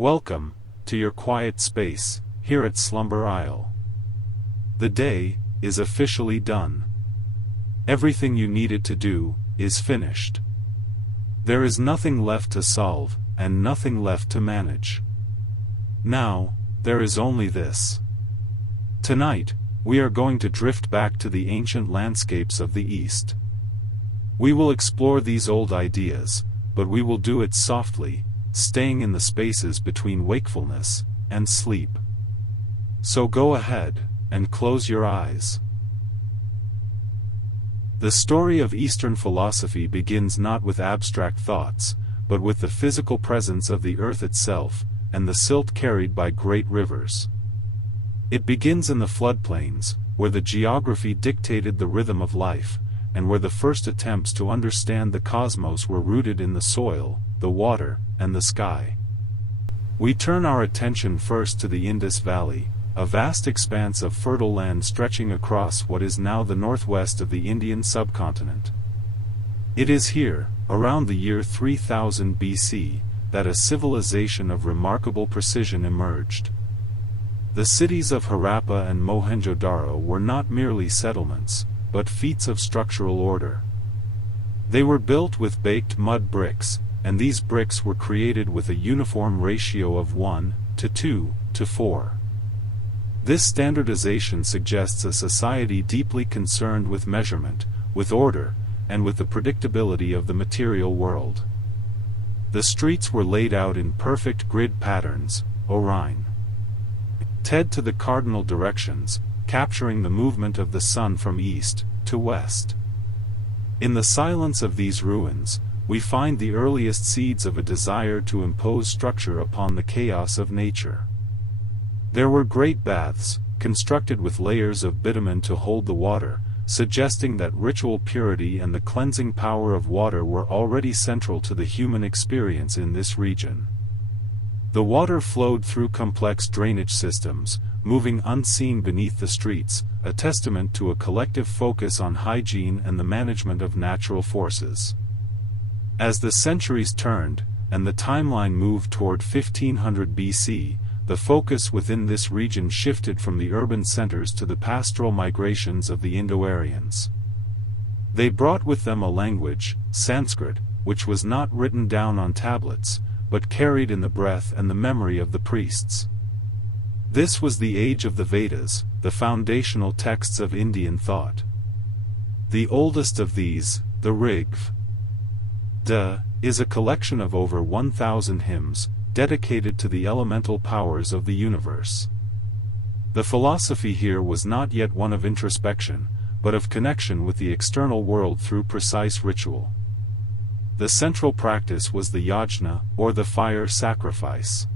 Welcome to your quiet space here at Slumber Isle. The day is officially done. Everything you needed to do is finished. There is nothing left to solve and nothing left to manage. Now, there is only this. Tonight, we are going to drift back to the ancient landscapes of the East. We will explore these old ideas, but we will do it softly, staying in the spaces between wakefulness and sleep. So go ahead and close your eyes. The story of Eastern philosophy begins not with abstract thoughts, but with the physical presence of the earth itself, and the silt carried by great rivers. It begins in the floodplains, where the geography dictated the rhythm of life, and where the first attempts to understand the cosmos were rooted in the soil, the water, and the sky. We turn our attention first to the Indus Valley, a vast expanse of fertile land stretching across what is now the northwest of the Indian subcontinent. It is here, around the year 3000 BC, that a civilization of remarkable precision emerged. The cities of Harappa and Mohenjo-daro were not merely settlements, but feats of structural order. They were built with baked mud bricks, and these bricks were created with a uniform ratio of 1 to 2 to 4. This standardization suggests a society deeply concerned with measurement, with order, and with the predictability of the material world. The streets were laid out in perfect grid patterns, Orion. Ted to the cardinal directions, capturing the movement of the sun from east to west. In the silence of these ruins, we find the earliest seeds of a desire to impose structure upon the chaos of nature. There were great baths, constructed with layers of bitumen to hold the water, suggesting that ritual purity and the cleansing power of water were already central to the human experience in this region. The water flowed through complex drainage systems, moving unseen beneath the streets, a testament to a collective focus on hygiene and the management of natural forces. As the centuries turned, and the timeline moved toward 1500 BC, the focus within this region shifted from the urban centers to the pastoral migrations of the Indo-Aryans. They brought with them a language, Sanskrit, which was not written down on tablets, but carried in the breath and the memory of the priests. This was the age of the Vedas, the foundational texts of Indian thought. The oldest of these, the Rig-Veda, is a collection of over 1,000 hymns, dedicated to the elemental powers of the universe. The philosophy here was not yet one of introspection, but of connection with the external world through precise ritual. The central practice was the yajna, or the fire sacrifice.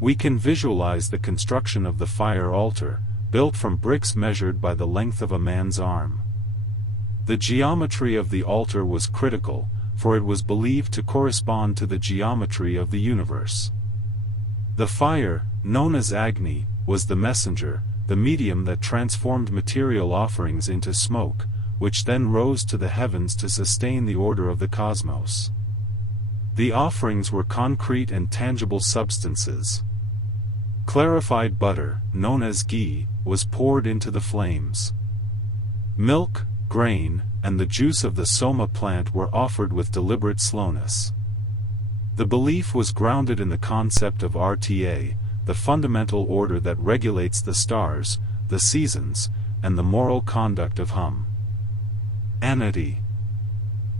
We can visualize the construction of the fire altar, built from bricks measured by the length of a man's arm. The geometry of the altar was critical, for it was believed to correspond to the geometry of the universe. The fire, known as Agni, was the messenger, the medium that transformed material offerings into smoke, which then rose to the heavens to sustain the order of the cosmos. The offerings were concrete and tangible substances. Clarified butter, known as ghee, was poured into the flames. Milk, grain, and the juice of the soma plant were offered with deliberate slowness. The belief was grounded in the concept of RTA, the fundamental order that regulates the stars, the seasons, and the moral conduct of humanity.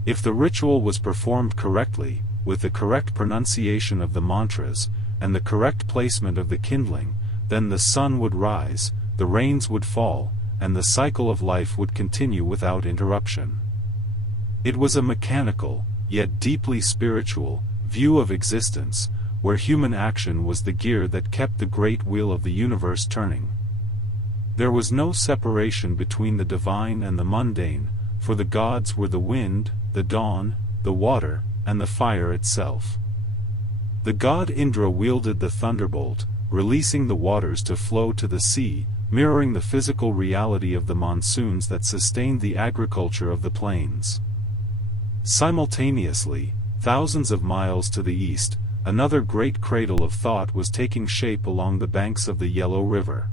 If the ritual was performed correctly, with the correct pronunciation of the mantras, and the correct placement of the kindling, then the sun would rise, the rains would fall, and the cycle of life would continue without interruption. It was a mechanical, yet deeply spiritual, view of existence, where human action was the gear that kept the great wheel of the universe turning. There was no separation between the divine and the mundane, for the gods were the wind, the dawn, the water, and the fire itself. The god Indra wielded the thunderbolt, releasing the waters to flow to the sea, mirroring the physical reality of the monsoons that sustained the agriculture of the plains. Simultaneously, thousands of miles to the east, another great cradle of thought was taking shape along the banks of the Yellow River.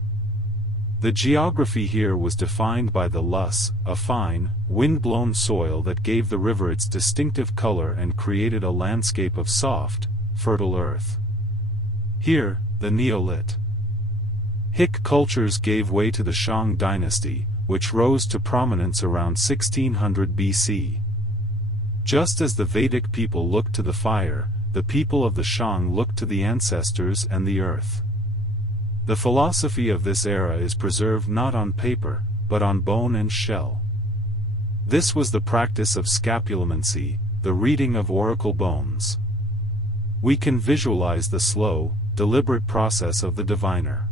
The geography here was defined by the loess, a fine, wind-blown soil that gave the river its distinctive color and created a landscape of soft, fertile earth. Here, the Neolithic cultures gave way to the Shang dynasty, which rose to prominence around 1600 BC. Just as the Vedic people looked to the fire, the people of the Shang looked to the ancestors and the earth. The philosophy of this era is preserved not on paper, but on bone and shell. This was the practice of scapulomancy, the reading of oracle bones. We can visualize the slow, deliberate process of the diviner.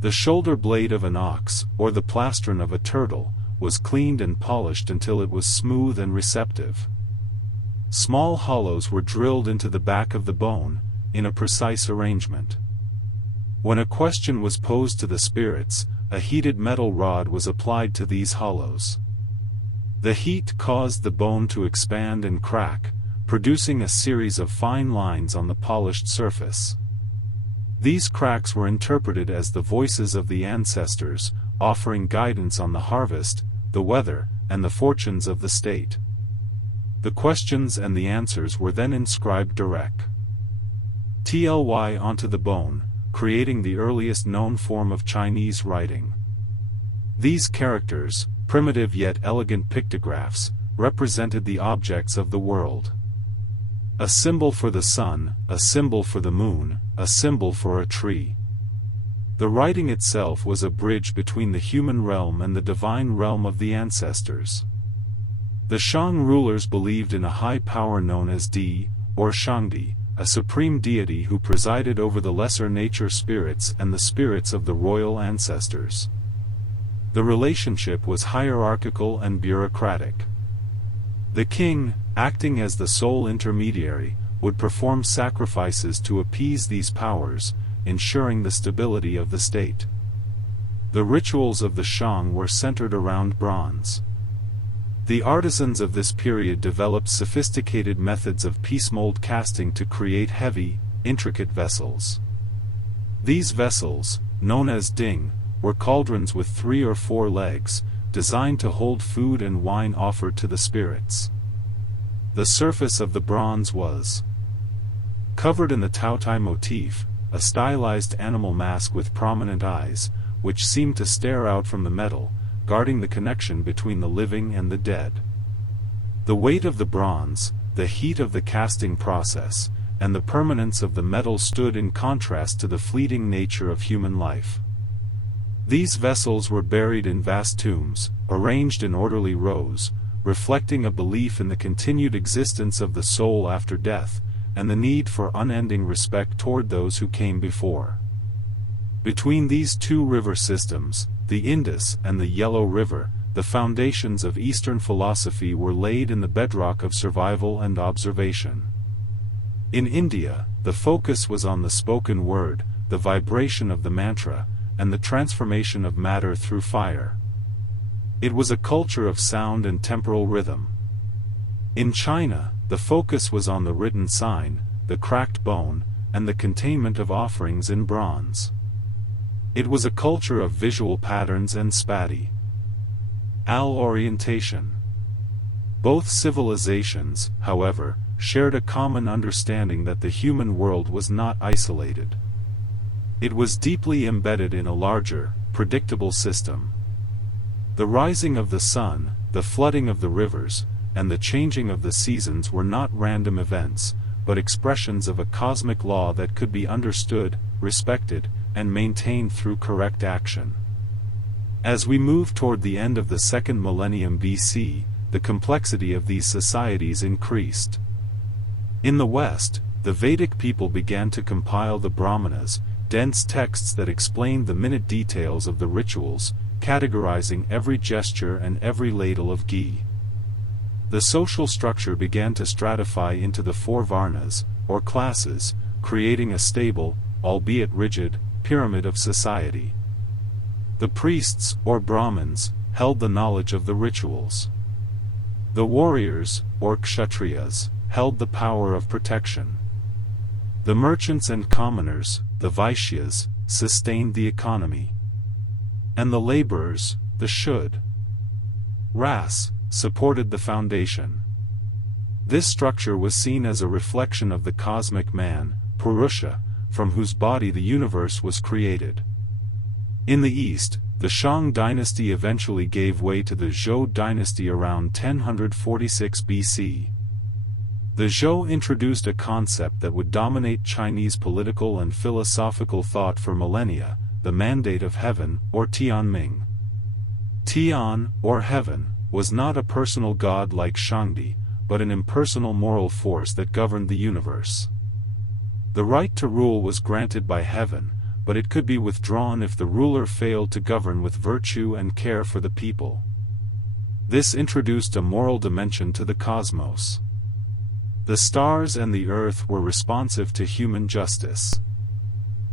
The shoulder blade of an ox, or the plastron of a turtle, was cleaned and polished until it was smooth and receptive. Small hollows were drilled into the back of the bone, in a precise arrangement. When a question was posed to the spirits, a heated metal rod was applied to these hollows. The heat caused the bone to expand and crack, producing a series of fine lines on the polished surface. These cracks were interpreted as the voices of the ancestors, offering guidance on the harvest, the weather, and the fortunes of the state. The questions and the answers were then inscribed directly onto the bone, creating the earliest known form of Chinese writing. These characters, primitive yet elegant pictographs, represented the objects of the world. A symbol for the sun, a symbol for the moon, a symbol for a tree. The writing itself was a bridge between the human realm and the divine realm of the ancestors. The Shang rulers believed in a high power known as Di, or Shangdi, a supreme deity who presided over the lesser nature spirits and the spirits of the royal ancestors. The relationship was hierarchical and bureaucratic. The king, acting as the sole intermediary, would perform sacrifices to appease these powers, ensuring the stability of the state. The rituals of the Shang were centered around bronze. The artisans of this period developed sophisticated methods of piece mold casting to create heavy, intricate vessels. These vessels, known as ding, were cauldrons with 3 or 4 legs, designed to hold food and wine offered to the spirits. The surface of the bronze was covered in the Taotai motif, a stylized animal mask with prominent eyes, which seemed to stare out from the metal, guarding the connection between the living and the dead. The weight of the bronze, the heat of the casting process, and the permanence of the metal stood in contrast to the fleeting nature of human life. These vessels were buried in vast tombs, arranged in orderly rows, reflecting a belief in the continued existence of the soul after death, and the need for unending respect toward those who came before. Between these two river systems, the Indus and the Yellow River, the foundations of Eastern philosophy were laid in the bedrock of survival and observation. In India, the focus was on the spoken word, the vibration of the mantra, and the transformation of matter through fire. It was a culture of sound and temporal rhythm. In China, the focus was on the written sign, the cracked bone, and the containment of offerings in bronze. It was a culture of visual patterns and spatial orientation. Both civilizations, however, shared a common understanding that the human world was not isolated. It was deeply embedded in a larger, predictable system. The rising of the sun, the flooding of the rivers, and the changing of the seasons were not random events, but expressions of a cosmic law that could be understood, respected, and maintained through correct action. As we move toward the end of the second millennium BC, the complexity of these societies increased. In the West, the Vedic people began to compile the Brahmanas, dense texts that explained the minute details of the rituals, categorizing every gesture and every ladle of ghee. The social structure began to stratify into the 4 varnas, or classes, creating a stable, albeit rigid, pyramid of society. The priests, or Brahmins, held the knowledge of the rituals. The warriors, or kshatriyas, held the power of protection. The merchants and commoners, the Vaishyas, sustained the economy. And the laborers, the Shuddha Ras, supported the foundation. This structure was seen as a reflection of the cosmic man, Purusha, from whose body the universe was created. In the east, the Shang dynasty eventually gave way to the Zhou dynasty around 1046 BC. The Zhou introduced a concept that would dominate Chinese political and philosophical thought for millennia, the mandate of heaven, or Tianming. Tian, or heaven, was not a personal god like Shangdi, but an impersonal moral force that governed the universe. The right to rule was granted by heaven, but it could be withdrawn if the ruler failed to govern with virtue and care for the people. This introduced a moral dimension to the cosmos. The stars and the earth were responsive to human justice.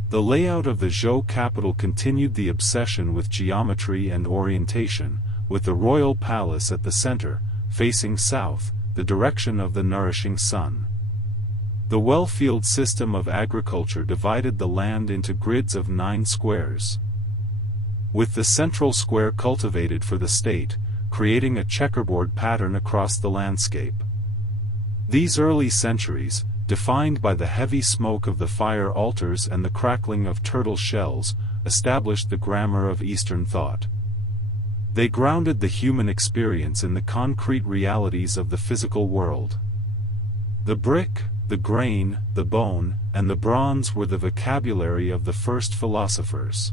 The layout of the Zhou capital continued the obsession with geometry and orientation, with the royal palace at the center, facing south, the direction of the nourishing sun. The well-field system of agriculture divided the land into grids of 9 squares, with the central square cultivated for the state, creating a checkerboard pattern across the landscape. These early centuries, defined by the heavy smoke of the fire altars and the crackling of turtle shells, established the grammar of Eastern thought. They grounded the human experience in the concrete realities of the physical world. The brick, the grain, the bone, and the bronze were the vocabulary of the first philosophers.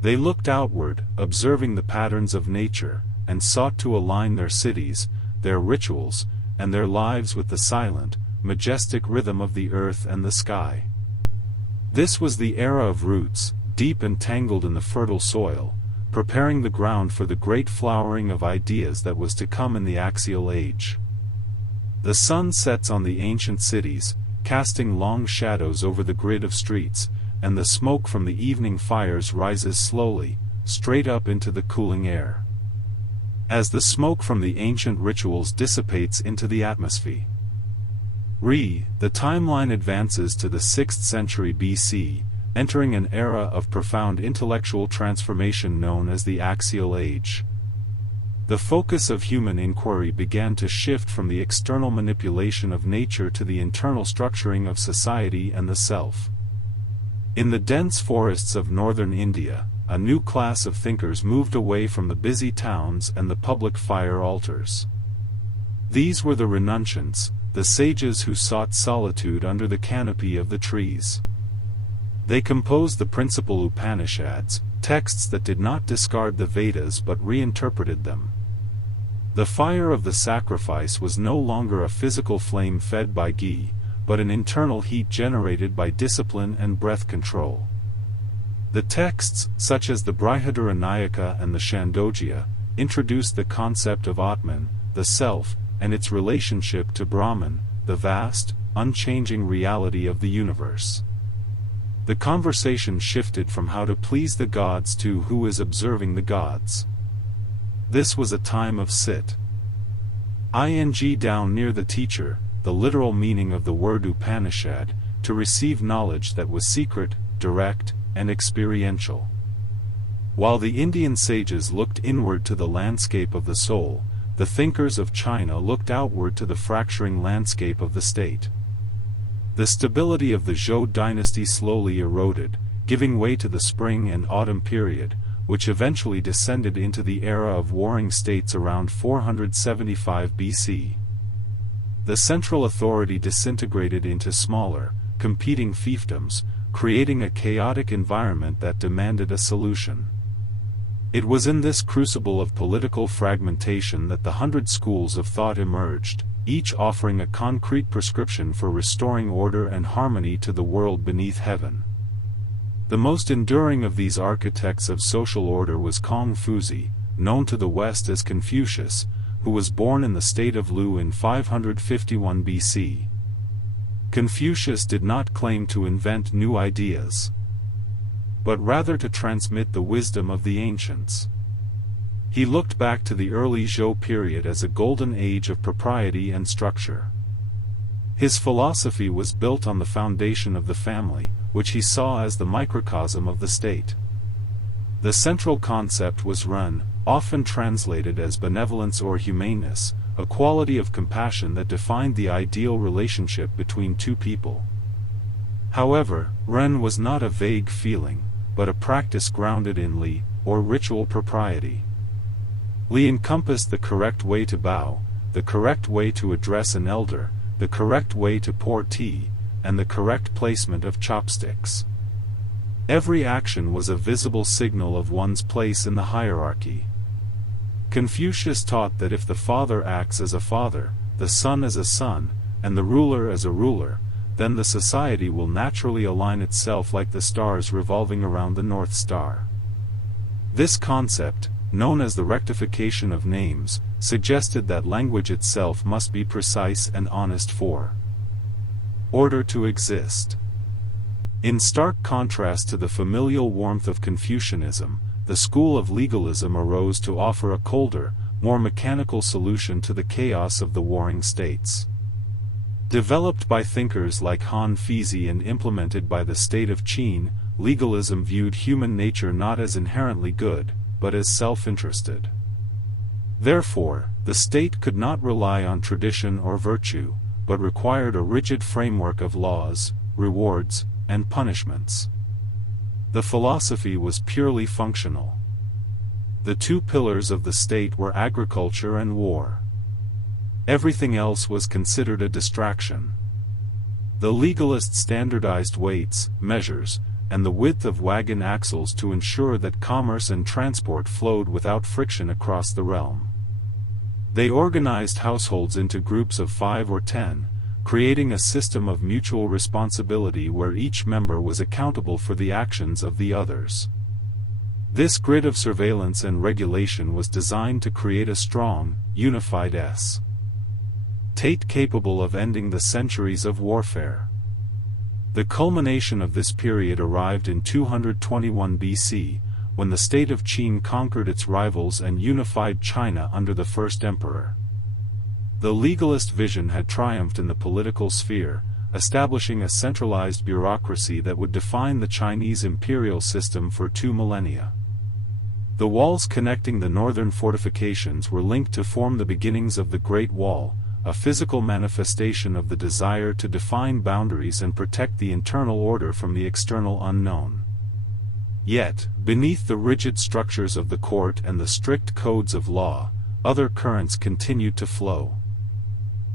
They looked outward, observing the patterns of nature, and sought to align their cities, their rituals, and their lives with the silent, majestic rhythm of the earth and the sky. This was the era of roots, deep entangled in the fertile soil, preparing the ground for the great flowering of ideas that was to come in the axial age. The sun sets on the ancient cities, casting long shadows over the grid of streets, and the smoke from the evening fires rises slowly, straight up into the cooling air. As the smoke from the ancient rituals dissipates into the atmosphere, the timeline advances to the 6th century BC, entering an era of profound intellectual transformation known as the Axial Age. The focus of human inquiry began to shift from the external manipulation of nature to the internal structuring of society and the self. In the dense forests of northern India, a new class of thinkers moved away from the busy towns and the public fire altars. These were the renunciants, the sages who sought solitude under the canopy of the trees. They composed the principal Upanishads, texts that did not discard the Vedas but reinterpreted them. The fire of the sacrifice was no longer a physical flame fed by ghee, but an internal heat generated by discipline and breath control. The texts, such as the Brihadaranyaka and the Chandogya, introduced the concept of Atman, the self, and its relationship to Brahman, the vast, unchanging reality of the universe. The conversation shifted from how to please the gods to who is observing the gods. This was a time of sit. Ing down near the teacher, the literal meaning of the word Upanishad, to receive knowledge that was secret, direct, and experiential. While the Indian sages looked inward to the landscape of the soul, the thinkers of China looked outward to the fracturing landscape of the state. The stability of the Zhou dynasty slowly eroded, giving way to the spring and autumn period, which eventually descended into the era of warring states around 475 BC. The central authority disintegrated into smaller, competing fiefdoms, creating a chaotic environment that demanded a solution. It was in this crucible of political fragmentation that the 100 schools of thought emerged, each offering a concrete prescription for restoring order and harmony to the world beneath heaven. The most enduring of these architects of social order was Confucius, known to the West as Confucius, who was born in the state of Lu in 551 BC. Confucius did not claim to invent new ideas, but rather to transmit the wisdom of the ancients. He looked back to the early Zhou period as a golden age of propriety and structure. His philosophy was built on the foundation of the family, which he saw as the microcosm of the state. The central concept was Ren, often translated as benevolence or humaneness, a quality of compassion that defined the ideal relationship between two people. However, Ren was not a vague feeling, but a practice grounded in Li, or ritual propriety. Li encompassed the correct way to bow, the correct way to address an elder, the correct way to pour tea, and the correct placement of chopsticks. Every action was a visible signal of one's place in the hierarchy. Confucius taught that if the father acts as a father, the son as a son, and the ruler as a ruler, then the society will naturally align itself like the stars revolving around the North Star. This concept, known as the rectification of names, suggested that language itself must be precise and honest for order to exist. In stark contrast to the familial warmth of Confucianism, the school of legalism arose to offer a colder, more mechanical solution to the chaos of the warring states. Developed by thinkers like Han Feizi and implemented by the state of Qin, legalism viewed human nature not as inherently good, but as self-interested. Therefore, the state could not rely on tradition or virtue, but required a rigid framework of laws, rewards, and punishments. The philosophy was purely functional. The two pillars of the state were agriculture and war. Everything else was considered a distraction. The legalists standardized weights, measures, and the width of wagon axles to ensure that commerce and transport flowed without friction across the realm. They organized households into groups of 5 or 10, creating a system of mutual responsibility where each member was accountable for the actions of the others. This grid of surveillance and regulation was designed to create a strong, unified state capable of ending the centuries of warfare. The culmination of this period arrived in 221 BC, when the state of Qin conquered its rivals and unified China under the first emperor. The legalist vision had triumphed in the political sphere, establishing a centralized bureaucracy that would define the Chinese imperial system for 2 millennia. The walls connecting the northern fortifications were linked to form the beginnings of the Great Wall, a physical manifestation of the desire to define boundaries and protect the internal order from the external unknown. Yet, beneath the rigid structures of the court and the strict codes of law, other currents continued to flow.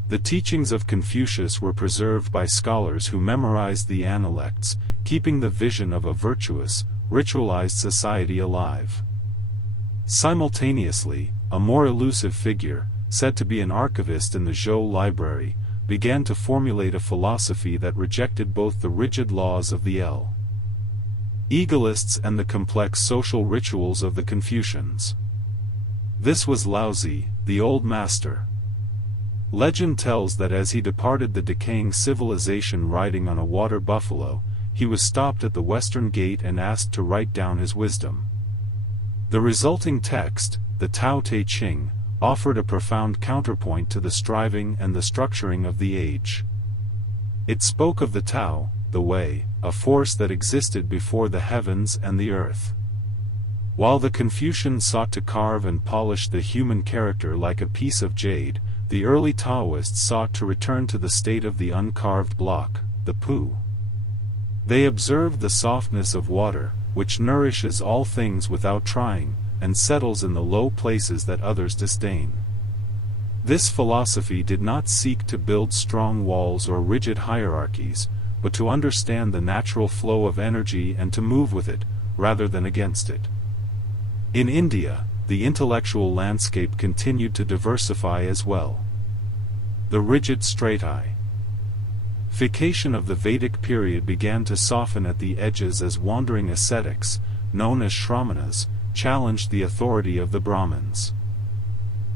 The teachings of Confucius were preserved by scholars who memorized the Analects, keeping the vision of a virtuous, ritualized society alive. Simultaneously, a more elusive figure, said to be an archivist in the Zhou library, began to formulate a philosophy that rejected both the rigid laws of the egalists and the complex social rituals of the Confucians. This was Laozi, the old master. Legend tells that as he departed the decaying civilization riding on a water buffalo, he was stopped at the western gate and asked to write down his wisdom. The resulting text, the Tao Te Ching, offered a profound counterpoint to the striving and the structuring of the age. It spoke of the Tao, the way, a force that existed before the heavens and the earth. While the Confucians sought to carve and polish the human character like a piece of jade, the early Taoists sought to return to the state of the uncarved block, the Pu. They observed the softness of water, which nourishes all things without trying, and settles in the low places that others disdain. This philosophy did not seek to build strong walls or rigid hierarchies, but to understand the natural flow of energy and to move with it, rather than against it. In India, the intellectual landscape continued to diversify as well. The rigid stratification of the Vedic period began to soften at the edges as wandering ascetics, known as Shramanas, challenged the authority of the Brahmins.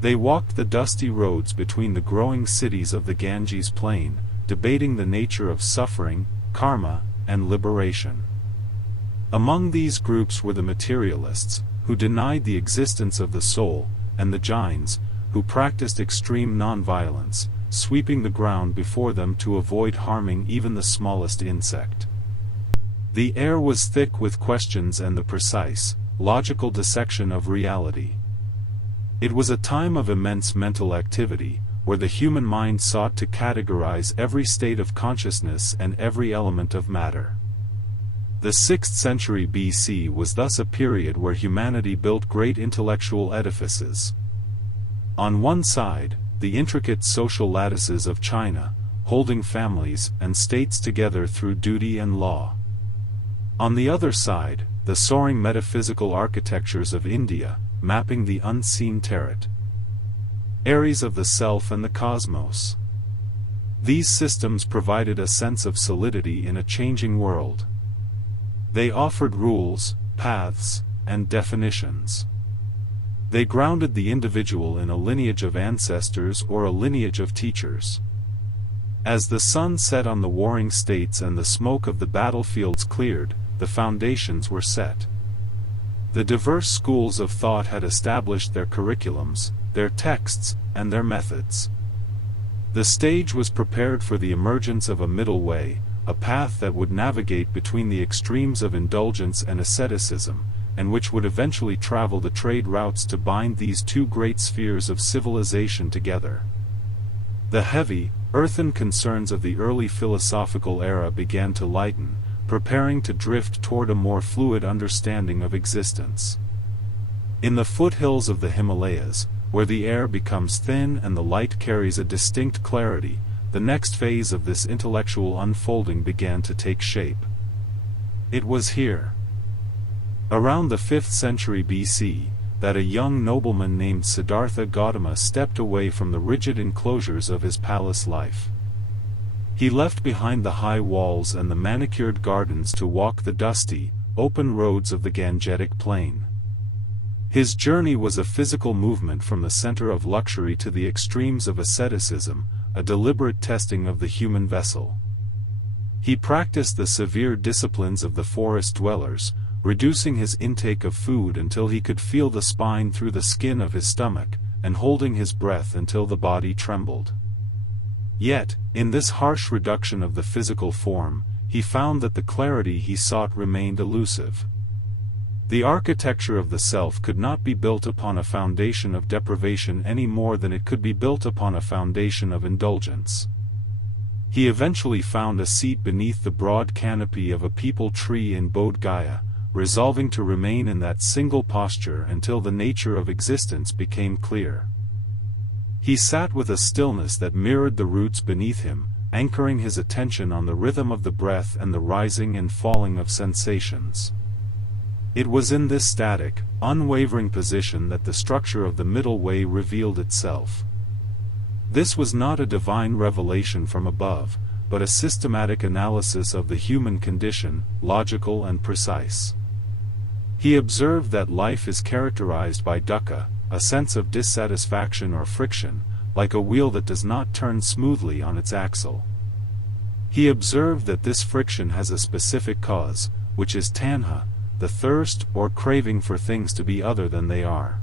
They walked the dusty roads between the growing cities of the Ganges plain, debating the nature of suffering, karma, and liberation. Among these groups were the materialists, who denied the existence of the soul, and the Jains, who practiced extreme nonviolence, sweeping the ground before them to avoid harming even the smallest insect. The air was thick with questions and the precise, logical dissection of reality. It was a time of immense mental activity, where the human mind sought to categorize every state of consciousness and every element of matter. The 6th century BC was thus a period where humanity built great intellectual edifices. On one side, the intricate social lattices of China, holding families and states together through duty and law. On the other side, the soaring metaphysical architectures of India, mapping the unseen terret. Ares of the self and the cosmos. These systems provided a sense of solidity in a changing world. They offered rules, paths, and definitions. They grounded the individual in a lineage of ancestors or a lineage of teachers. As the sun set on the warring states and the smoke of the battlefields cleared, the foundations were set. The diverse schools of thought had established their curriculums, their texts, and their methods. The stage was prepared for the emergence of a middle way, a path that would navigate between the extremes of indulgence and asceticism, and which would eventually travel the trade routes to bind these two great spheres of civilization together. The heavy, earthen concerns of the early philosophical era began to lighten, preparing to drift toward a more fluid understanding of existence. In the foothills of the Himalayas, where the air becomes thin and the light carries a distinct clarity, the next phase of this intellectual unfolding began to take shape. It was here, around the 5th century BC, that a young nobleman named Siddhartha Gautama stepped away from the rigid enclosures of his palace life. He left behind the high walls and the manicured gardens to walk the dusty, open roads of the Gangetic Plain. His journey was a physical movement from the center of luxury to the extremes of asceticism, a deliberate testing of the human vessel. He practiced the severe disciplines of the forest dwellers, reducing his intake of food until he could feel the spine through the skin of his stomach, and holding his breath until the body trembled. Yet, in this harsh reduction of the physical form, he found that the clarity he sought remained elusive. The architecture of the self could not be built upon a foundation of deprivation any more than it could be built upon a foundation of indulgence. He eventually found a seat beneath the broad canopy of a peepal tree in Bodh Gaya, resolving to remain in that single posture until the nature of existence became clear. He sat with a stillness that mirrored the roots beneath him, anchoring his attention on the rhythm of the breath and the rising and falling of sensations. It was in this static, unwavering position that the structure of the middle way revealed itself. This was not a divine revelation from above, but a systematic analysis of the human condition, logical and precise. He observed that life is characterized by dukkha, a sense of dissatisfaction or friction, like a wheel that does not turn smoothly on its axle. He observed that this friction has a specific cause, which is tanha, the thirst or craving for things to be other than they are.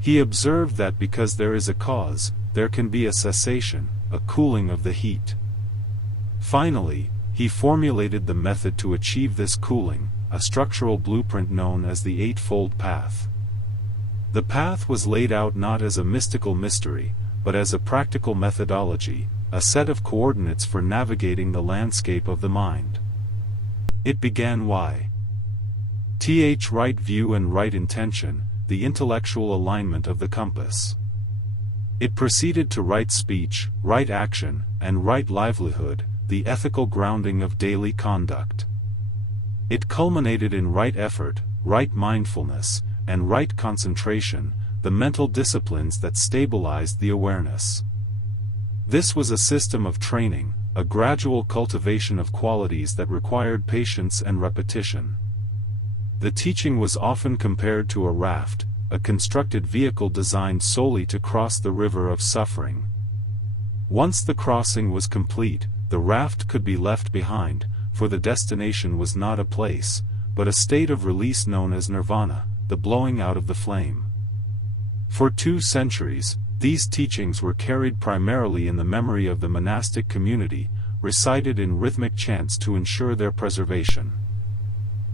He observed that because there is a cause, there can be a cessation, a cooling of the heat. Finally, he formulated the method to achieve this cooling, a structural blueprint known as the Eightfold Path. The path was laid out not as a mystical mystery, but as a practical methodology, a set of coordinates for navigating the landscape of the mind. It began right view and right intention, the intellectual alignment of the compass. It proceeded to right speech, right action, and right livelihood, the ethical grounding of daily conduct. It culminated in right effort, right mindfulness, and right concentration, the mental disciplines that stabilized the awareness. This was a system of training, a gradual cultivation of qualities that required patience and repetition. The teaching was often compared to a raft, a constructed vehicle designed solely to cross the river of suffering. Once the crossing was complete, the raft could be left behind, for the destination was not a place, but a state of release known as nirvana, the blowing out of the flame. For 2 centuries, These teachings were carried primarily in the memory of the monastic community, recited in rhythmic chants to ensure their preservation.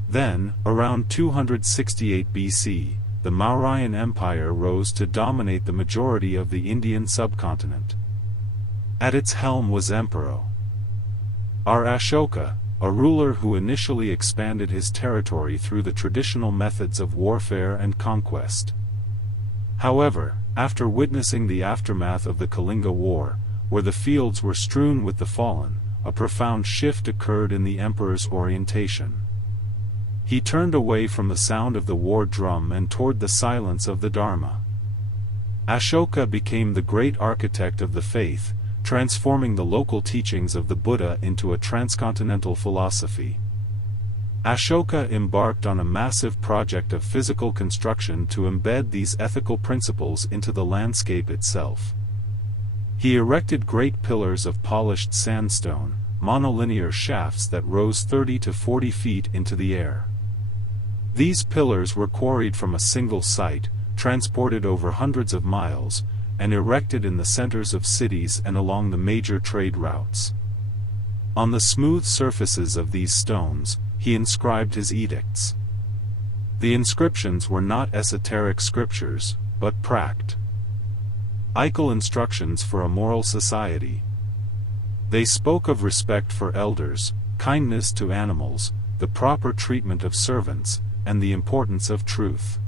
Then, around 268 BC, the Mauryan Empire rose to dominate the majority of the Indian subcontinent. At its helm was Emperor Ashoka, a ruler who initially expanded his territory through the traditional methods of warfare and conquest. However, after witnessing the aftermath of the Kalinga War, where the fields were strewn with the fallen, a profound shift occurred in the emperor's orientation. He turned away from the sound of the war drum and toward the silence of the Dharma. Ashoka became the great architect of the faith, transforming the local teachings of the Buddha into a transcontinental philosophy. Ashoka embarked on a massive project of physical construction to embed these ethical principles into the landscape itself. He erected great pillars of polished sandstone, monolinear shafts that rose 30 to 40 feet into the air. These pillars were quarried from a single site, transported over hundreds of miles, and erected in the centers of cities and along the major trade routes. On the smooth surfaces of these stones, he inscribed his edicts. The inscriptions were not esoteric scriptures, but practical instructions for a moral society. They spoke of respect for elders, kindness to animals, the proper treatment of servants, and the importance of truth.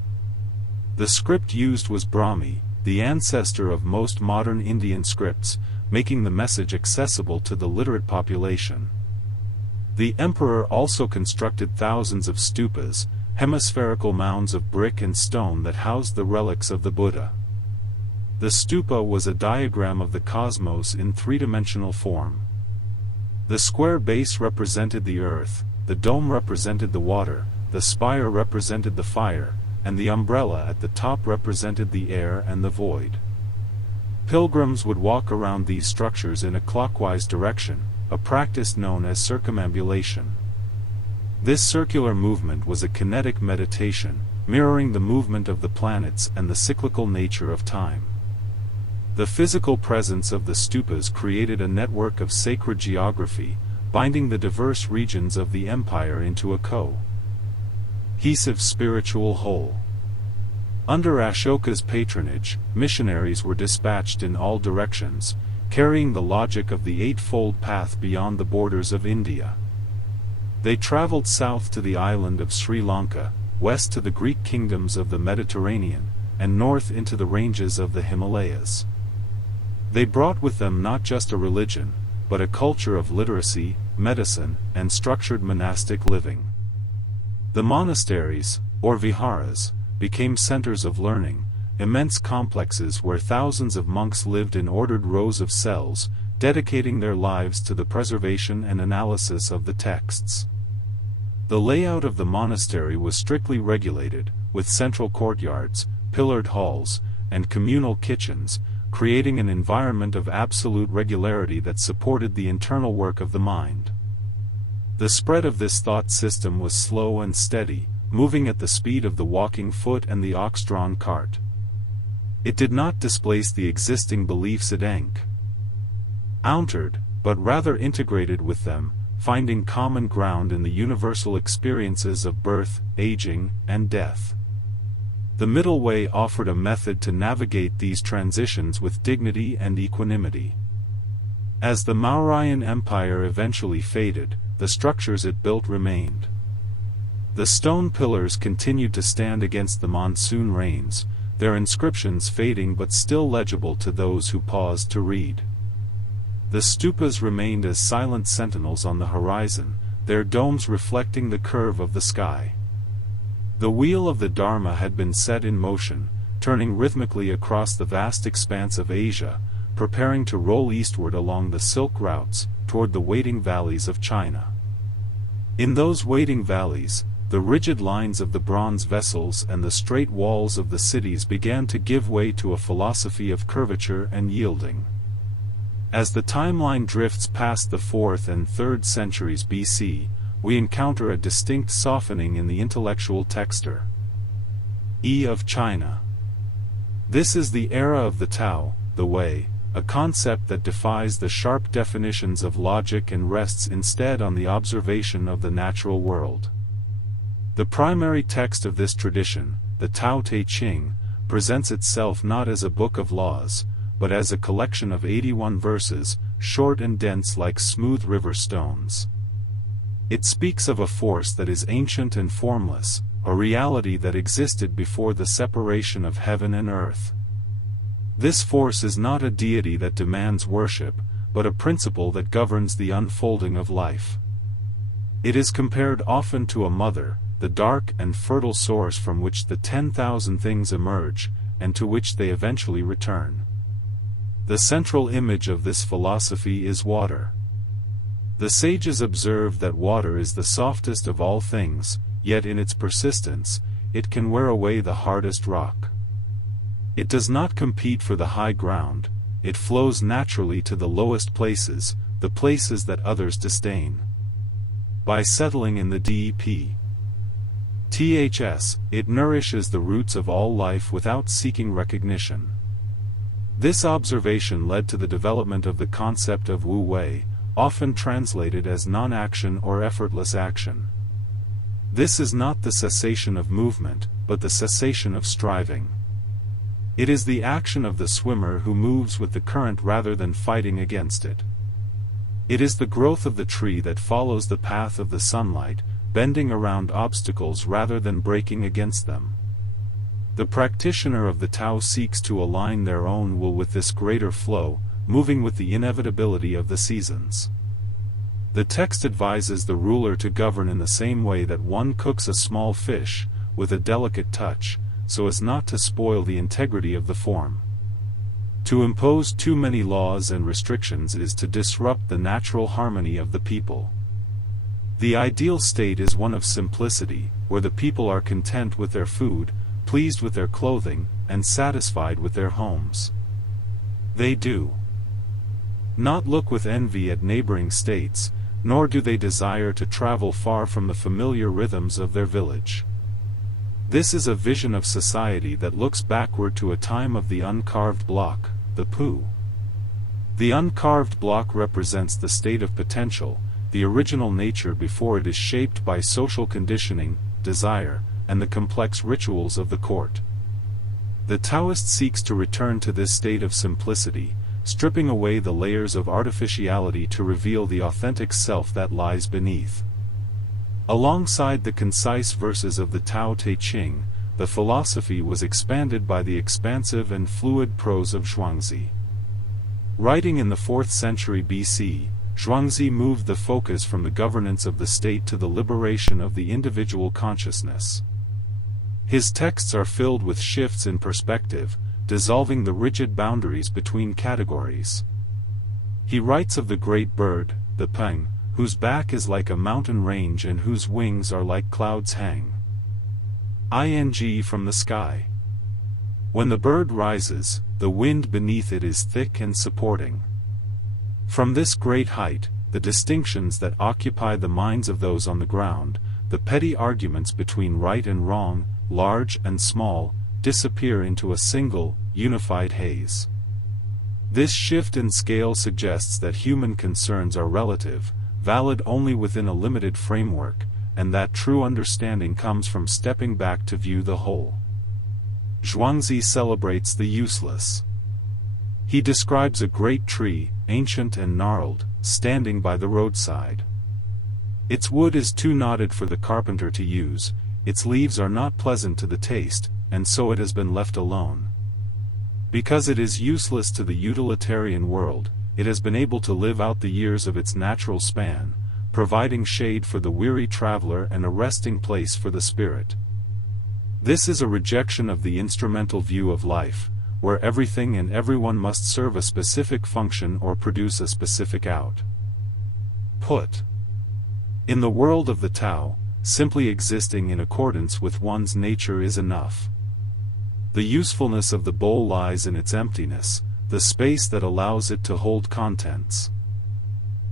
The script used was Brahmi, the ancestor of most modern Indian scripts, making the message accessible to the literate population. The emperor also constructed thousands of stupas, hemispherical mounds of brick and stone that housed the relics of the Buddha. The stupa was a diagram of the cosmos in three-dimensional form. The square base represented the earth, the dome represented the water, the spire represented the fire, and the umbrella at the top represented the air and the void. Pilgrims would walk around these structures in a clockwise direction, a practice known as circumambulation. This circular movement was a kinetic meditation, mirroring the movement of the planets and the cyclical nature of time. The physical presence of the stupas created a network of sacred geography, binding the diverse regions of the empire into a cohesive spiritual whole. Under Ashoka's patronage, missionaries were dispatched in all directions, carrying the logic of the Eightfold Path beyond the borders of India. They traveled south to the island of Sri Lanka, west to the Greek kingdoms of the Mediterranean, and north into the ranges of the Himalayas. They brought with them not just a religion, but a culture of literacy, medicine, and structured monastic living. The monasteries, or viharas, became centers of learning, immense complexes where thousands of monks lived in ordered rows of cells, dedicating their lives to the preservation and analysis of the texts. The layout of the monastery was strictly regulated, with central courtyards, pillared halls, and communal kitchens, creating an environment of absolute regularity that supported the internal work of the mind. The spread of this thought system was slow and steady, moving at the speed of the walking foot and the ox-drawn cart. It did not displace the existing beliefs it encountered, but rather integrated with them, finding common ground in the universal experiences of birth, aging, and death. The middle way offered a method to navigate these transitions with dignity and equanimity. As the Mauryan Empire eventually faded, the structures it built remained. The stone pillars continued to stand against the monsoon rains, their inscriptions fading but still legible to those who paused to read. The stupas remained as silent sentinels on the horizon, their domes reflecting the curve of the sky. The wheel of the Dharma had been set in motion, turning rhythmically across the vast expanse of Asia, preparing to roll eastward along the silk routes, toward the waiting valleys of China. In those waiting valleys, the rigid lines of the bronze vessels and the straight walls of the cities began to give way to a philosophy of curvature and yielding. As the timeline drifts past the 4th and 3rd centuries BC, we encounter a distinct softening in the intellectual texture of China. This is the era of the Tao, the Way, a concept that defies the sharp definitions of logic and rests instead on the observation of the natural world. The primary text of this tradition, the Tao Te Ching, presents itself not as a book of laws, but as a collection of 81 verses, short and dense like smooth river stones. It speaks of a force that is ancient and formless, a reality that existed before the separation of heaven and earth. This force is not a deity that demands worship, but a principle that governs the unfolding of life. It is compared often to a mother, the dark and fertile source from which the 10,000 things emerge, and to which they eventually return. The central image of this philosophy is water. The sages observe that water is the softest of all things, yet in its persistence, it can wear away the hardest rock. It does not compete for the high ground, it flows naturally to the lowest places, the places that others disdain. By settling in the depths, it nourishes the roots of all life without seeking recognition. This observation led to the development of the concept of Wu Wei, often translated as non-action or effortless action. This is not the cessation of movement, but the cessation of striving. It is the action of the swimmer who moves with the current rather than fighting against it. It is the growth of the tree that follows the path of the sunlight, bending around obstacles rather than breaking against them. The practitioner of the Tao seeks to align their own will with this greater flow, moving with the inevitability of the seasons. The text advises the ruler to govern in the same way that one cooks a small fish, with a delicate touch, so as not to spoil the integrity of the form. To impose too many laws and restrictions is to disrupt the natural harmony of the people. The ideal state is one of simplicity, where the people are content with their food, pleased with their clothing, and satisfied with their homes. They do not look with envy at neighboring states, nor do they desire to travel far from the familiar rhythms of their village. This is a vision of society that looks backward to a time of the uncarved block, the Pu. The uncarved block represents the state of potential, the original nature before it is shaped by social conditioning, desire, and the complex rituals of the court. The Taoist seeks to return to this state of simplicity, stripping away the layers of artificiality to reveal the authentic self that lies beneath. Alongside the concise verses of the Tao Te Ching, the philosophy was expanded by the expansive and fluid prose of Zhuangzi. Writing in the 4th century BC, Zhuangzi moved the focus from the governance of the state to the liberation of the individual consciousness. His texts are filled with shifts in perspective, dissolving the rigid boundaries between categories. He writes of the great bird, the peng, whose back is like a mountain range and whose wings are like clouds hang. From the sky. When the bird rises, the wind beneath it is thick and supporting. From this great height, the distinctions that occupy the minds of those on the ground, the petty arguments between right and wrong, large and small, disappear into a single, unified haze. This shift in scale suggests that human concerns are relative, valid only within a limited framework, and that true understanding comes from stepping back to view the whole. Zhuangzi celebrates the useless. He describes a great tree, ancient and gnarled, standing by the roadside. Its wood is too knotted for the carpenter to use, its leaves are not pleasant to the taste, and so it has been left alone. Because it is useless to the utilitarian world, it has been able to live out the years of its natural span, providing shade for the weary traveler and a resting place for the spirit. This is a rejection of the instrumental view of life, where everything and everyone must serve a specific function or produce a specific output. In the world of the Tao, simply existing in accordance with one's nature is enough. The usefulness of the bowl lies in its emptiness, the space that allows it to hold contents.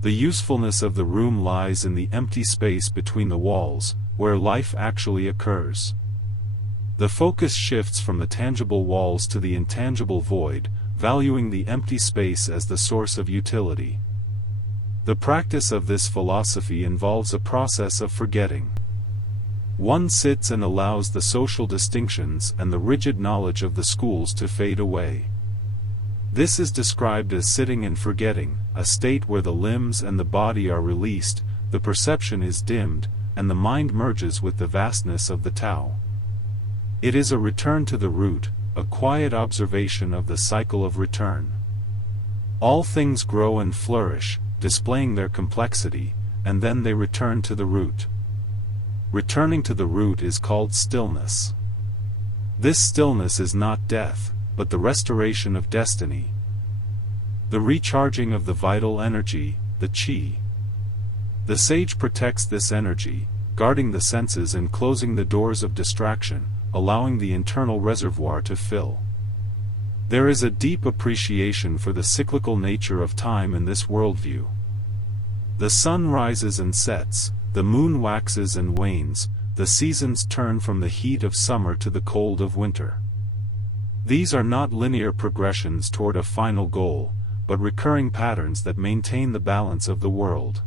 The usefulness of the room lies in the empty space between the walls, where life actually occurs. The focus shifts from the tangible walls to the intangible void, valuing the empty space as the source of utility. The practice of this philosophy involves a process of forgetting. One sits and allows the social distinctions and the rigid knowledge of the schools to fade away. This is described as sitting and forgetting, a state where the limbs and the body are released, the perception is dimmed, and the mind merges with the vastness of the Tao. It is a return to the root, a quiet observation of the cycle of return. All things grow and flourish, displaying their complexity, and then they return to the root. Returning to the root is called stillness. This stillness is not death, but the restoration of destiny. The recharging of the vital energy, the qi. The sage protects this energy, guarding the senses and closing the doors of distraction, allowing the internal reservoir to fill. There is a deep appreciation for the cyclical nature of time in this worldview. The sun rises and sets, the moon waxes and wanes, the seasons turn from the heat of summer to the cold of winter. These are not linear progressions toward a final goal, but recurring patterns that maintain the balance of the world.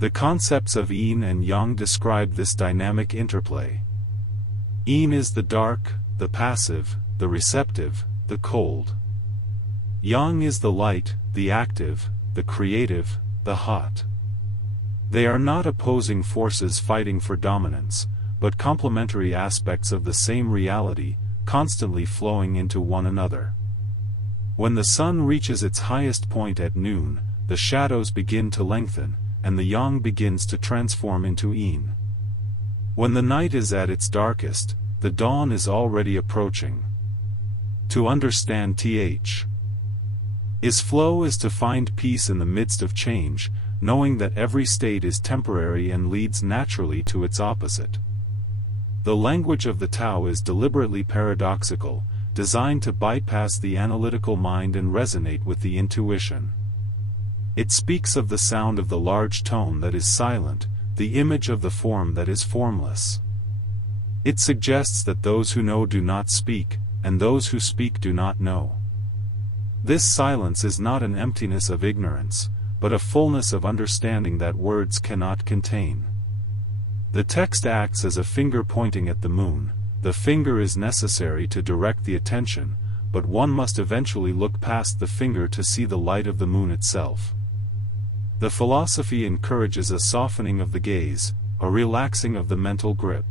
The concepts of yin and yang describe this dynamic interplay. Yin is the dark, the passive, the receptive, the cold. Yang is the light, the active, the creative, the hot. They are not opposing forces fighting for dominance, but complementary aspects of the same reality, constantly flowing into one another. When the sun reaches its highest point at noon, the shadows begin to lengthen, and the yang begins to transform into yin. When the night is at its darkest, the dawn is already approaching. To understand th. Is flow is to find peace in the midst of change, knowing that every state is temporary and leads naturally to its opposite. The language of the Tao is deliberately paradoxical, designed to bypass the analytical mind and resonate with the intuition. It speaks of the sound of the large tone that is silent, the image of the form that is formless. It suggests that those who know do not speak, and those who speak do not know. This silence is not an emptiness of ignorance, but a fullness of understanding that words cannot contain. The text acts as a finger pointing at the moon. The finger is necessary to direct the attention, but one must eventually look past the finger to see the light of the moon itself. The philosophy encourages a softening of the gaze, a relaxing of the mental grip.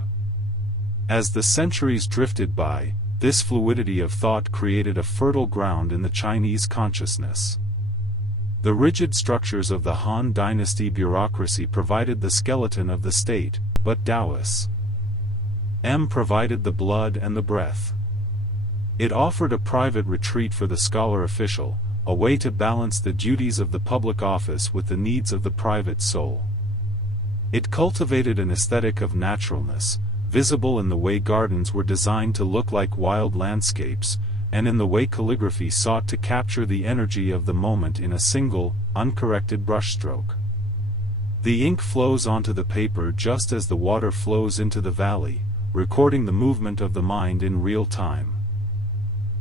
As the centuries drifted by, this fluidity of thought created a fertile ground in the Chinese consciousness. The rigid structures of the Han Dynasty bureaucracy provided the skeleton of the state, but Taoists provided the blood and the breath. It offered a private retreat for the scholar official, a way to balance the duties of the public office with the needs of the private soul. It cultivated an aesthetic of naturalness, visible in the way gardens were designed to look like wild landscapes, and in the way calligraphy sought to capture the energy of the moment in a single, uncorrected brushstroke. The ink flows onto the paper just as the water flows into the valley, recording the movement of the mind in real time.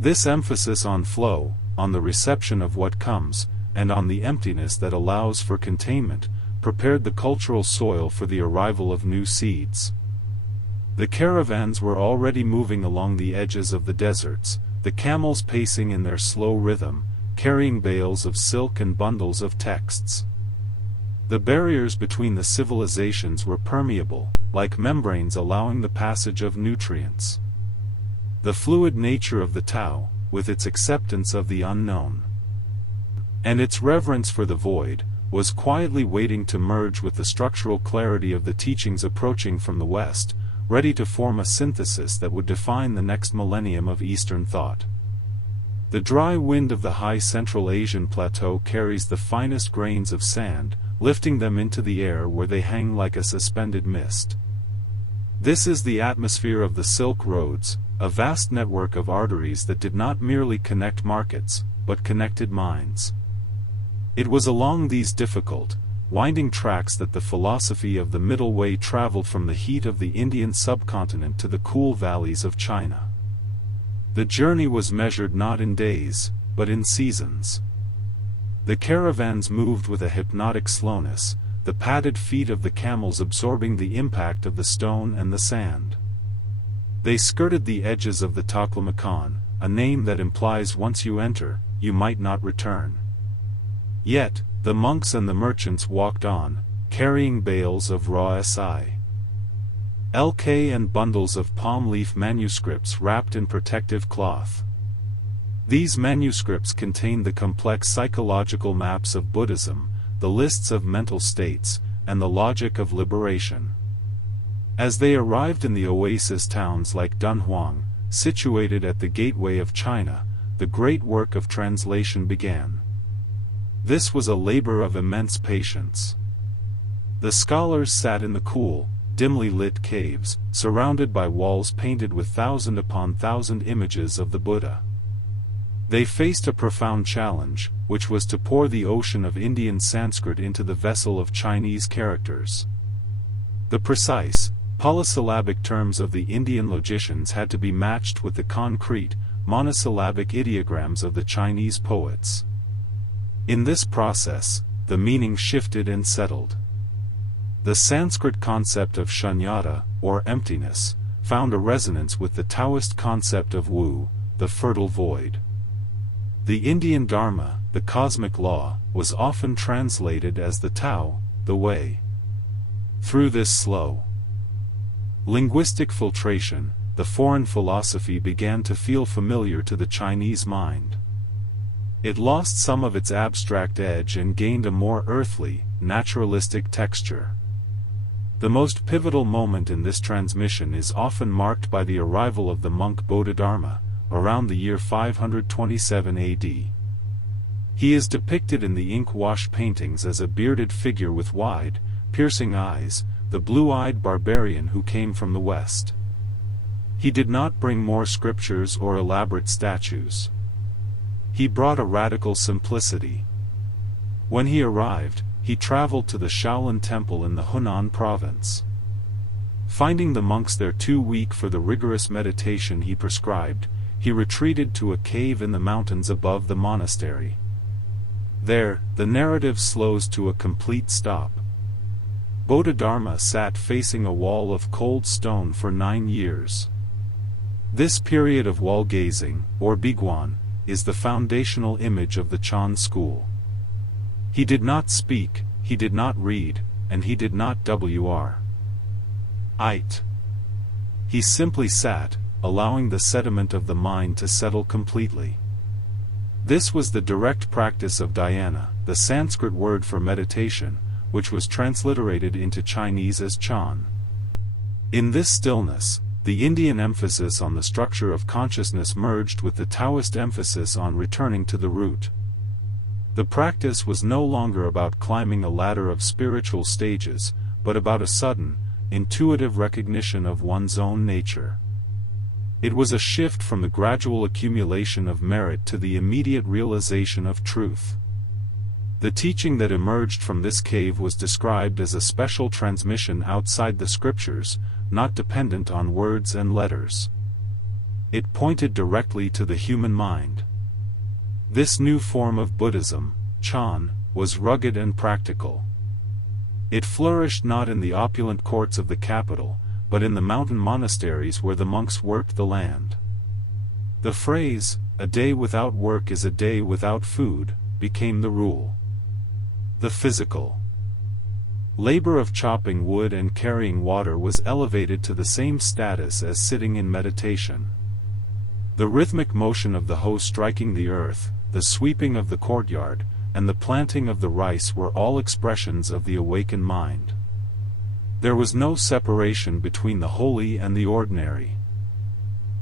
This emphasis on flow, on the reception of what comes, and on the emptiness that allows for containment, prepared the cultural soil for the arrival of new seeds. The caravans were already moving along the edges of the deserts, the camels pacing in their slow rhythm, carrying bales of silk and bundles of texts. The barriers between the civilizations were permeable, like membranes allowing the passage of nutrients. The fluid nature of the Tao, with its acceptance of the unknown, and its reverence for the void, was quietly waiting to merge with the structural clarity of the teachings approaching from the West, ready to form a synthesis that would define the next millennium of Eastern thought. The dry wind of the high Central Asian plateau carries the finest grains of sand, lifting them into the air where they hang like a suspended mist. This is the atmosphere of the Silk Roads, a vast network of arteries that did not merely connect markets, but connected minds. It was along these difficult, winding tracks that the philosophy of the Middle Way traveled from the heat of the Indian subcontinent to the cool valleys of China. The journey was measured not in days, but in seasons. The caravans moved with a hypnotic slowness, the padded feet of the camels absorbing the impact of the stone and the sand. They skirted the edges of the Taklamakan, a name that implies once you enter, you might not return. Yet, the monks and the merchants walked on, carrying bales of raw LK and bundles of palm leaf manuscripts wrapped in protective cloth. These manuscripts contained the complex psychological maps of Buddhism, the lists of mental states, and the logic of liberation. As they arrived in the oasis towns like Dunhuang, situated at the gateway of China, the great work of translation began. This was a labor of immense patience. The scholars sat in the cool, dimly lit caves, surrounded by walls painted with thousand upon thousand images of the Buddha. They faced a profound challenge, which was to pour the ocean of Indian Sanskrit into the vessel of Chinese characters. The precise, polysyllabic terms of the Indian logicians had to be matched with the concrete, monosyllabic ideograms of the Chinese poets. In this process, the meaning shifted and settled. The Sanskrit concept of shunyata, or emptiness, found a resonance with the Taoist concept of wu, the fertile void. The Indian Dharma, the cosmic law, was often translated as the Tao, the way. Through this slow linguistic filtration, the foreign philosophy began to feel familiar to the Chinese mind. It lost some of its abstract edge and gained a more earthly, naturalistic texture. The most pivotal moment in this transmission is often marked by the arrival of the monk Bodhidharma, around the year 527 AD. He is depicted in the ink-wash paintings as a bearded figure with wide, piercing eyes, the blue-eyed barbarian who came from the West. He did not bring more scriptures or elaborate statues. He brought a radical simplicity. When he arrived, he traveled to the Shaolin Temple in the Hunan province. Finding the monks there too weak for the rigorous meditation he prescribed, he retreated to a cave in the mountains above the monastery. There, the narrative slows to a complete stop. Bodhidharma sat facing a wall of cold stone for 9 years. This period of wall-gazing, or biguan, is the foundational image of the Chan school. He did not speak, he did not read, and he did not write. He simply sat, allowing the sediment of the mind to settle completely. This was the direct practice of dhyana, the Sanskrit word for meditation, which was transliterated into Chinese as Chan. In this stillness, the Indian emphasis on the structure of consciousness merged with the Taoist emphasis on returning to the root. The practice was no longer about climbing a ladder of spiritual stages, but about a sudden, intuitive recognition of one's own nature. It was a shift from the gradual accumulation of merit to the immediate realization of truth. The teaching that emerged from this cave was described as a special transmission outside the scriptures, not dependent on words and letters. It pointed directly to the human mind. This new form of Buddhism, Chan, was rugged and practical. It flourished not in the opulent courts of the capital, but in the mountain monasteries where the monks worked the land. The phrase, "a day without work is a day without food," became the rule. The physical labor of chopping wood and carrying water was elevated to the same status as sitting in meditation. The rhythmic motion of the hoe striking the earth, the sweeping of the courtyard, and the planting of the rice were all expressions of the awakened mind. There was no separation between the holy and the ordinary.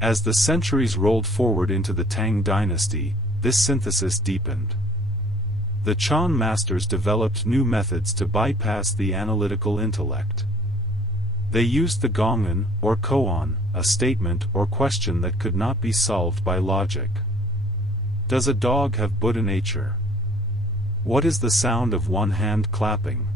As the centuries rolled forward into the Tang dynasty, this synthesis deepened. The Chan masters developed new methods to bypass the analytical intellect. They used the gongan, or koan, a statement or question that could not be solved by logic. Does a dog have Buddha nature? What is the sound of one hand clapping?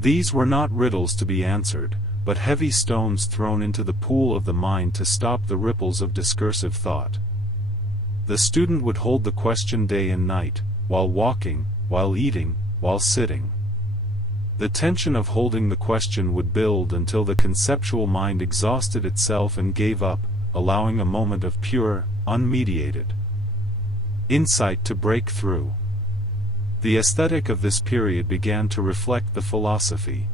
These were not riddles to be answered, but heavy stones thrown into the pool of the mind to stop the ripples of discursive thought. The student would hold the question day and night, while walking, while eating, while sitting. The tension of holding the question would build until the conceptual mind exhausted itself and gave up, allowing a moment of pure, unmediated insight to break through. The aesthetic of this period began to reflect the philosophy.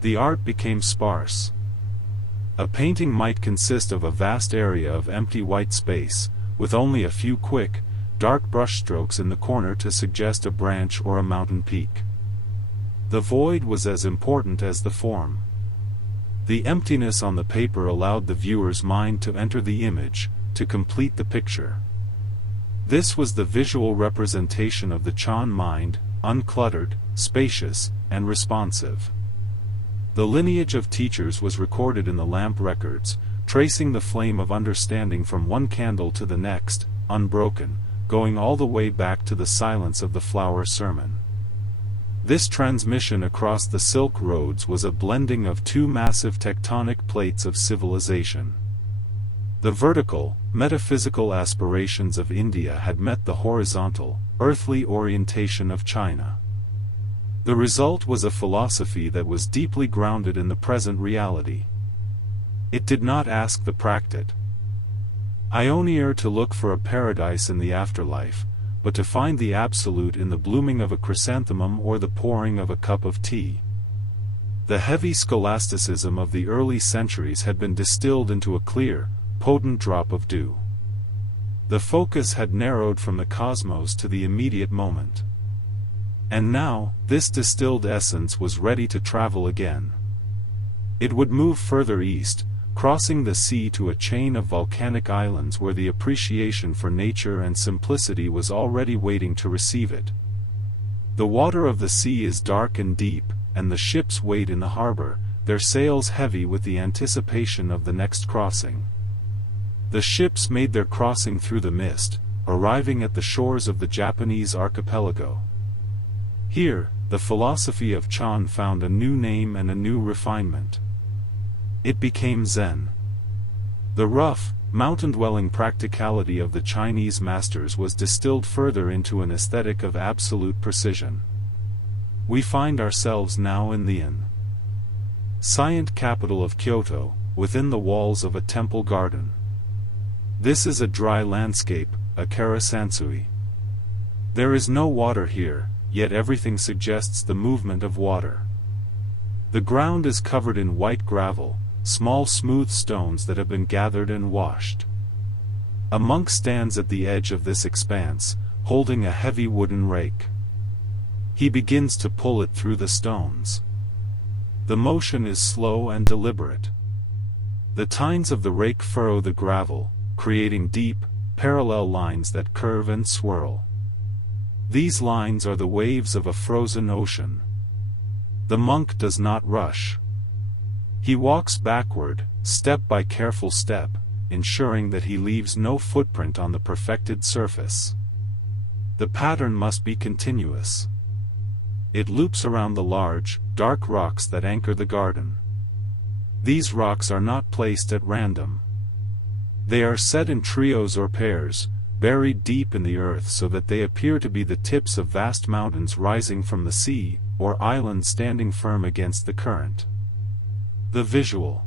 The art became sparse. A painting might consist of a vast area of empty white space, with only a few quick, dark brushstrokes in the corner to suggest a branch or a mountain peak. The void was as important as the form. The emptiness on the paper allowed the viewer's mind to enter the image, to complete the picture. This was the visual representation of the Chan mind, uncluttered, spacious, and responsive. The lineage of teachers was recorded in the lamp records, tracing the flame of understanding from one candle to the next, unbroken, going all the way back to the silence of the flower sermon. This transmission across the Silk Roads was a blending of two massive tectonic plates of civilization. The vertical, metaphysical aspirations of India had met the horizontal, earthly orientation of China. The result was a philosophy that was deeply grounded in the present reality. It did not ask the Ionier to look for a paradise in the afterlife, but to find the absolute in the blooming of a chrysanthemum or the pouring of a cup of tea. The heavy scholasticism of the early centuries had been distilled into a clear, potent drop of dew. The focus had narrowed from the cosmos to the immediate moment. And now, this distilled essence was ready to travel again. It would move further east, crossing the sea to a chain of volcanic islands where the appreciation for nature and simplicity was already waiting to receive it. The water of the sea is dark and deep, and the ships wait in the harbor, their sails heavy with the anticipation of the next crossing. The ships made their crossing through the mist, arriving at the shores of the Japanese archipelago. Here, the philosophy of Chan found a new name and a new refinement. It became Zen. The rough, mountain-dwelling practicality of the Chinese masters was distilled further into an aesthetic of absolute precision. We find ourselves now in the scient capital of Kyoto, within the walls of a temple garden. This is a dry landscape, a karasansui. There is no water here, yet everything suggests the movement of water. The ground is covered in white gravel, small smooth stones that have been gathered and washed. A monk stands at the edge of this expanse, holding a heavy wooden rake. He begins to pull it through the stones. The motion is slow and deliberate. The tines of the rake furrow the gravel, creating deep, parallel lines that curve and swirl. These lines are the waves of a frozen ocean. The monk does not rush. He walks backward, step by careful step, ensuring that he leaves no footprint on the perfected surface. The pattern must be continuous. It loops around the large, dark rocks that anchor the garden. These rocks are not placed at random. They are set in trios or pairs, buried deep in the earth so that they appear to be the tips of vast mountains rising from the sea, or islands standing firm against the current. The visual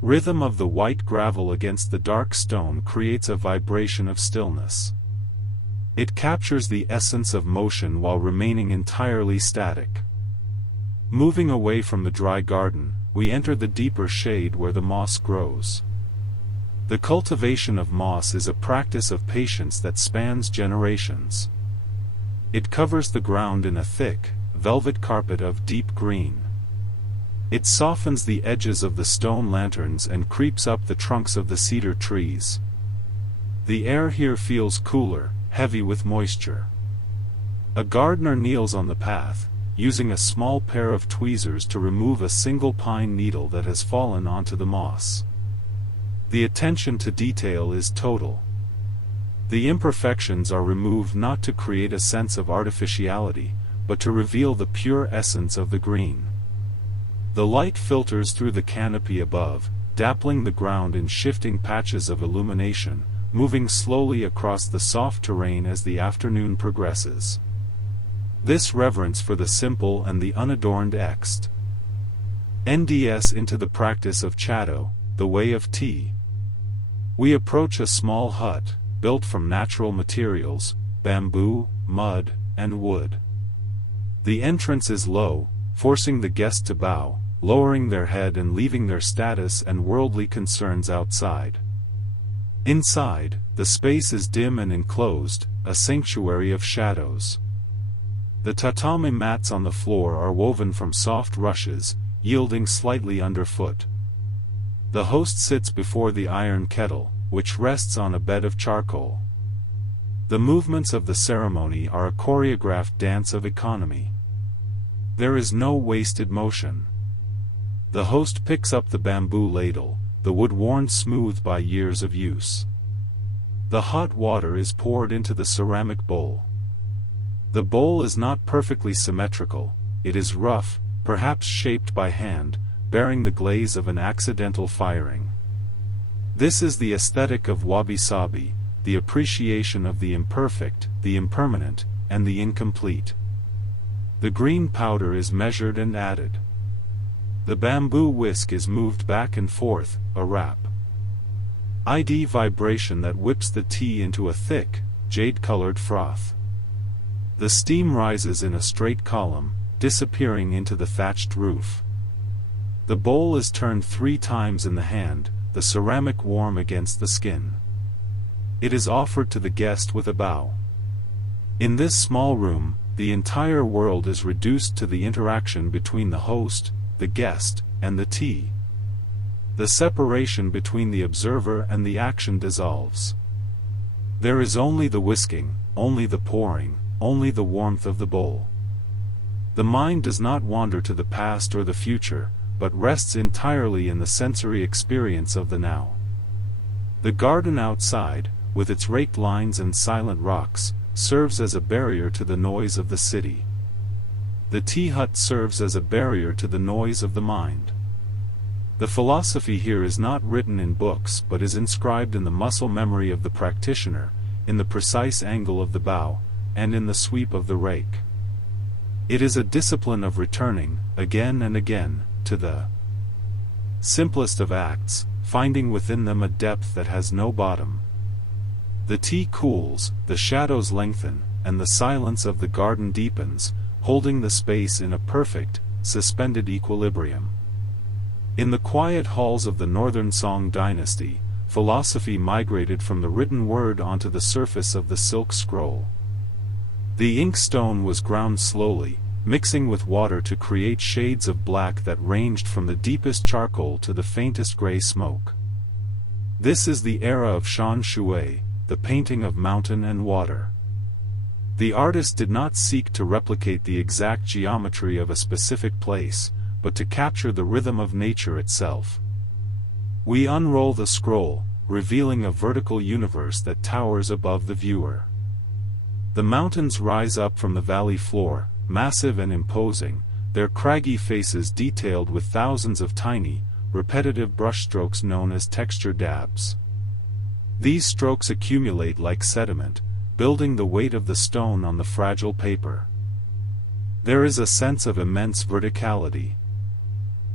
rhythm of the white gravel against the dark stone creates a vibration of stillness. It captures the essence of motion while remaining entirely static. Moving away from the dry garden, we enter the deeper shade where the moss grows. The cultivation of moss is a practice of patience that spans generations. It covers the ground in a thick, velvet carpet of deep green. It softens the edges of the stone lanterns and creeps up the trunks of the cedar trees. The air here feels cooler, heavy with moisture. A gardener kneels on the path, using a small pair of tweezers to remove a single pine needle that has fallen onto the moss. The attention to detail is total. The imperfections are removed not to create a sense of artificiality, but to reveal the pure essence of the green. The light filters through the canopy above, dappling the ground in shifting patches of illumination, moving slowly across the soft terrain as the afternoon progresses. This reverence for the simple and the unadorned NDS into the practice of Chatto, the way of tea. We approach a small hut, built from natural materials, bamboo, mud, and wood. The entrance is low, forcing the guest to bow, lowering their head and leaving their status and worldly concerns outside. Inside, the space is dim and enclosed, a sanctuary of shadows. The tatami mats on the floor are woven from soft rushes, yielding slightly underfoot. The host sits before the iron kettle, which rests on a bed of charcoal. The movements of the ceremony are a choreographed dance of economy. There is no wasted motion. The host picks up the bamboo ladle, the wood worn smooth by years of use. The hot water is poured into the ceramic bowl. The bowl is not perfectly symmetrical, it is rough, perhaps shaped by hand, bearing the glaze of an accidental firing. This is the aesthetic of wabi-sabi, the appreciation of the imperfect, the impermanent, and the incomplete. The green powder is measured and added. The bamboo whisk is moved back and forth, a rap. ID vibration that whips the tea into a thick, jade-colored froth. The steam rises in a straight column, disappearing into the thatched roof. The bowl is turned 3 times in the hand, the ceramic warm against the skin. It is offered to the guest with a bow. In this small room, the entire world is reduced to the interaction between the host, the guest, and the tea. The separation between the observer and the action dissolves. There is only the whisking, only the pouring, only the warmth of the bowl. The mind does not wander to the past or the future, but rests entirely in the sensory experience of the now. The garden outside, with its raked lines and silent rocks, serves as a barrier to the noise of the city. The tea hut serves as a barrier to the noise of the mind. The philosophy here is not written in books but is inscribed in the muscle memory of the practitioner, in the precise angle of the bow, and in the sweep of the rake. It is a discipline of returning, again and again, to the simplest of acts, finding within them a depth that has no bottom. The tea cools, the shadows lengthen, and the silence of the garden deepens, holding the space in a perfect, suspended equilibrium. In the quiet halls of the Northern Song dynasty, philosophy migrated from the written word onto the surface of the silk scroll. The inkstone was ground slowly, mixing with water to create shades of black that ranged from the deepest charcoal to the faintest gray smoke. This is the era of Shan Shui, the painting of mountain and water. The artist did not seek to replicate the exact geometry of a specific place, but to capture the rhythm of nature itself. We unroll the scroll, revealing a vertical universe that towers above the viewer. The mountains rise up from the valley floor, massive and imposing, their craggy faces detailed with thousands of tiny, repetitive brushstrokes known as texture dabs. These strokes accumulate like sediment, building the weight of the stone on the fragile paper. There is a sense of immense verticality.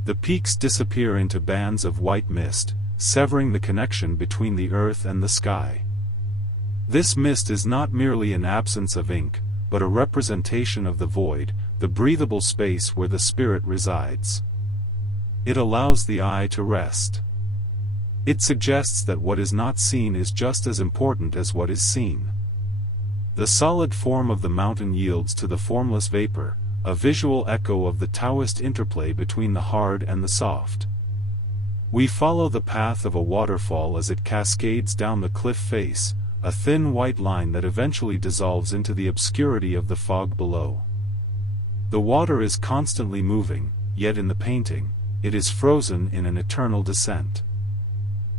The peaks disappear into bands of white mist, severing the connection between the earth and the sky. This mist is not merely an absence of ink, but a representation of the void, the breathable space where the spirit resides. It allows the eye to rest. It suggests that what is not seen is just as important as what is seen. The solid form of the mountain yields to the formless vapor, a visual echo of the Taoist interplay between the hard and the soft. We follow the path of a waterfall as it cascades down the cliff face, a thin white line that eventually dissolves into the obscurity of the fog below. The water is constantly moving, yet in the painting, it is frozen in an eternal descent.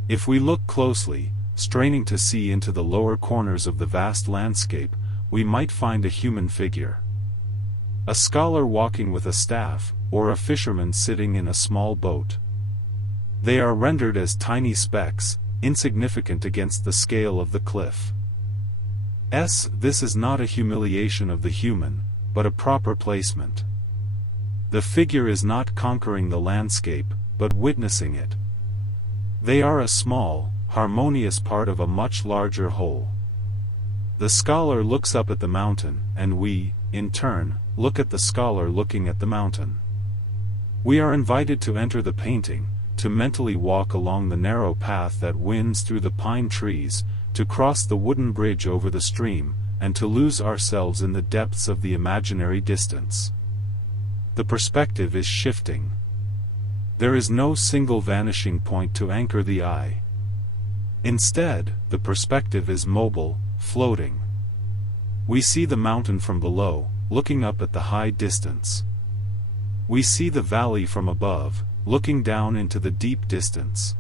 If we look closely, straining to see into the lower corners of the vast landscape, we might find a human figure. a scholar walking with a staff, or a fisherman sitting in a small boat. They are rendered as tiny specks, insignificant against the scale of the cliff. This is not a humiliation of the human, but a proper placement. The figure is not conquering the landscape, but witnessing it. They are a small, harmonious part of a much larger whole. The scholar looks up at the mountain, and we, in turn, look at the scholar looking at the mountain. We are invited to enter the painting, to mentally walk along the narrow path that winds through the pine trees, to cross the wooden bridge over the stream, and to lose ourselves in the depths of the imaginary distance. The perspective is shifting. There is no single vanishing point to anchor the eye. Instead, the perspective is mobile, floating. We see the mountain from below, looking up at the high distance. We see the valley from above, looking down into the deep distance.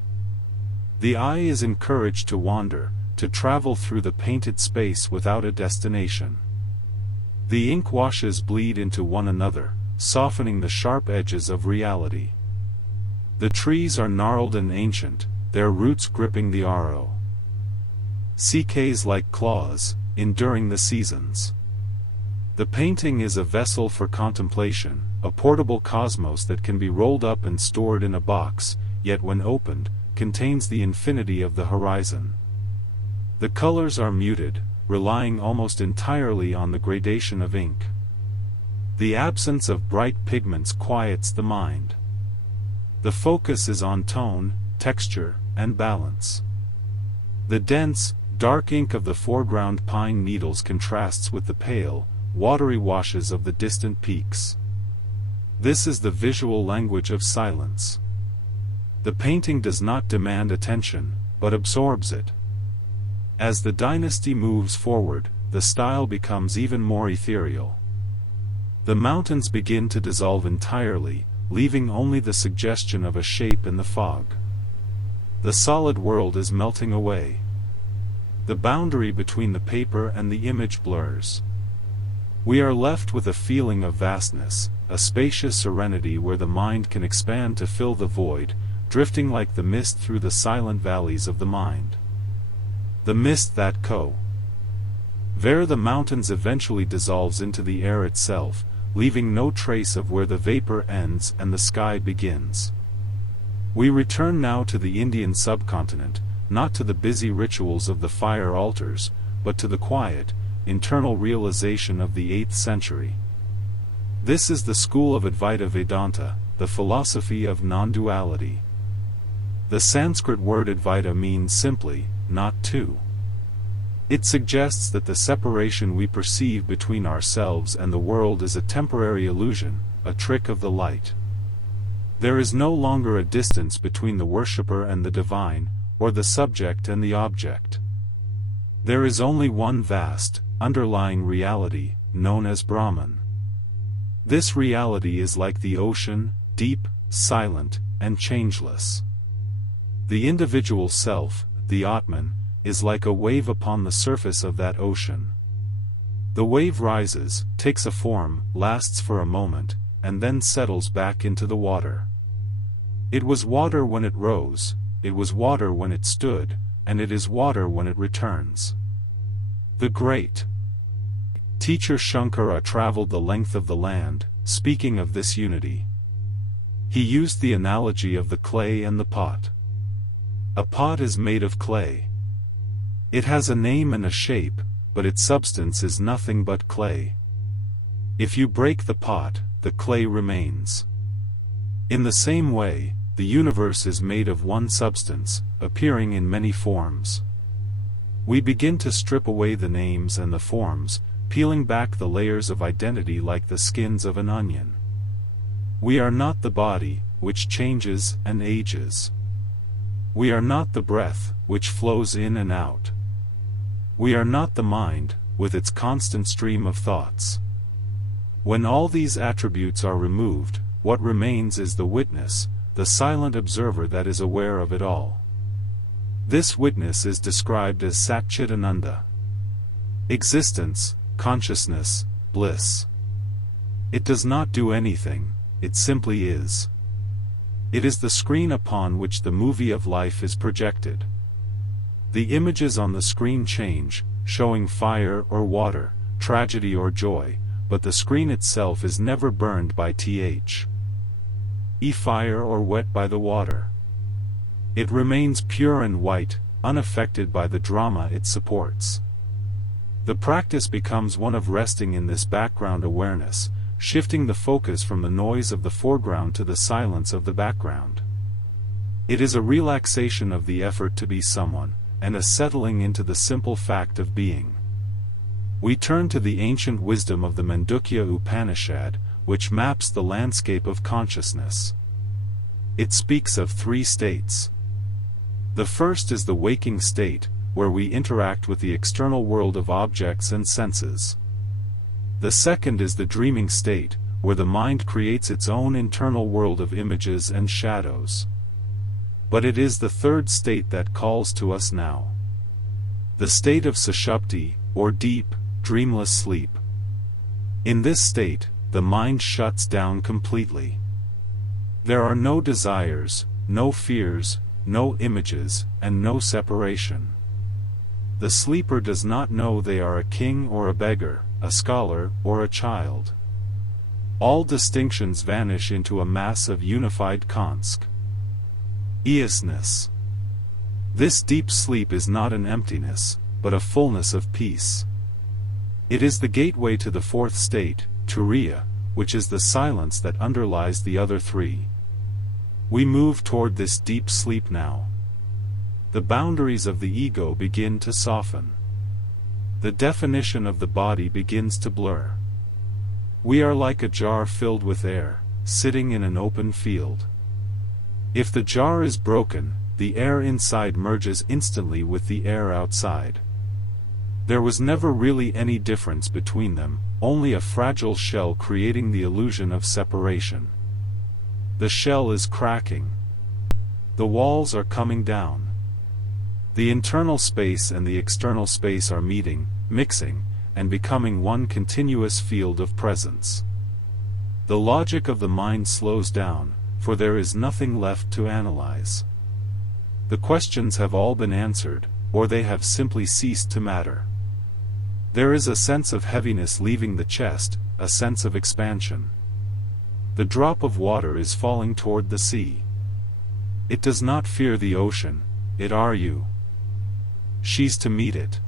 The eye is encouraged to wander, to travel through the painted space without a destination. The ink washes bleed into one another, softening the sharp edges of reality. The trees are gnarled and ancient, their roots gripping the CKs like claws, enduring the seasons. The painting is a vessel for contemplation, a portable cosmos that can be rolled up and stored in a box, yet when opened, contains the infinity of the horizon. The colors are muted, relying almost entirely on the gradation of ink. The absence of bright pigments quiets the mind. The focus is on tone, texture, and balance. The dense, dark ink of the foreground pine needles contrasts with the pale, watery washes of the distant peaks. This is the visual language of silence. The painting does not demand attention, but absorbs it. As the dynasty moves forward, the style becomes even more ethereal. The mountains begin to dissolve entirely, leaving only the suggestion of a shape in the fog. The solid world is melting away. The boundary between the paper and the image blurs. We are left with a feeling of vastness, a spacious serenity where the mind can expand to fill the void, drifting like the mist through the silent valleys of the mind. The mist that the mountains eventually dissolves into the air itself, leaving no trace of where the vapor ends and the sky begins. We return now to the Indian subcontinent, not to the busy rituals of the fire altars, but to the quiet, internal realization of the 8th century. This is the school of Advaita Vedanta, the philosophy of non-duality. The Sanskrit word Advaita means simply, not two. It suggests that the separation we perceive between ourselves and the world is a temporary illusion, a trick of the light. There is no longer a distance between the worshipper and the divine, or the subject and the object. There is only one vast, underlying reality, known as Brahman. This reality is like the ocean, deep, silent, and changeless. The individual self, the Atman, is like a wave upon the surface of that ocean. The wave rises, takes a form, lasts for a moment, and then settles back into the water. It was water when it rose, it was water when it stood, and it is water when it returns. The great teacher Shankara traveled the length of the land, speaking of this unity. He used the analogy of the clay and the pot. A pot is made of clay. It has a name and a shape, but its substance is nothing but clay. If you break the pot, the clay remains. In the same way, the universe is made of one substance, appearing in many forms. We begin to strip away the names and the forms, peeling back the layers of identity like the skins of an onion. We are not the body, which changes and ages. We are not the breath, which flows in and out. We are not the mind, with its constant stream of thoughts. When all these attributes are removed, what remains is the witness, the silent observer that is aware of it all. This witness is described as Satchidananda. Existence, consciousness, bliss. It does not do anything, it simply is. It is the screen upon which the movie of life is projected. The images on the screen change, showing fire or water, tragedy or joy, but the screen itself is never burned by fire or wet by the water. It remains pure and white, unaffected by the drama it supports. The practice becomes one of resting in this background awareness, shifting the focus from the noise of the foreground to the silence of the background. It is a relaxation of the effort to be someone, and a settling into the simple fact of being. We turn to the ancient wisdom of the Mandukya Upanishad, which maps the landscape of consciousness. It speaks of 3 states. The first is the waking state, where we interact with the external world of objects and senses. The second is the dreaming state, where the mind creates its own internal world of images and shadows. But it is the third state that calls to us now. The state of sushupti, or deep, dreamless sleep. In this state, the mind shuts down completely. There are no desires, no fears, no images, and no separation. The sleeper does not know they are a king or a beggar, a scholar or a child. All distinctions vanish into a mass of unified consciousness. This deep sleep is not an emptiness, but a fullness of peace. It is the gateway to the fourth state, turiya, which is the silence that underlies the other 3. We move toward this deep sleep now. The boundaries of the ego begin to soften. The definition of the body begins to blur. We are like a jar filled with air, sitting in an open field. If the jar is broken, the air inside merges instantly with the air outside. There was never really any difference between them, only a fragile shell creating the illusion of separation. The shell is cracking. The walls are coming down. The internal space and the external space are meeting, mixing, and becoming one continuous field of presence. The logic of the mind slows down, for there is nothing left to analyze. The questions have all been answered, or they have simply ceased to matter. There is a sense of heaviness leaving the chest, a sense of expansion. The drop of water is falling toward the sea. It does not fear the ocean, it are you. She's to meet it.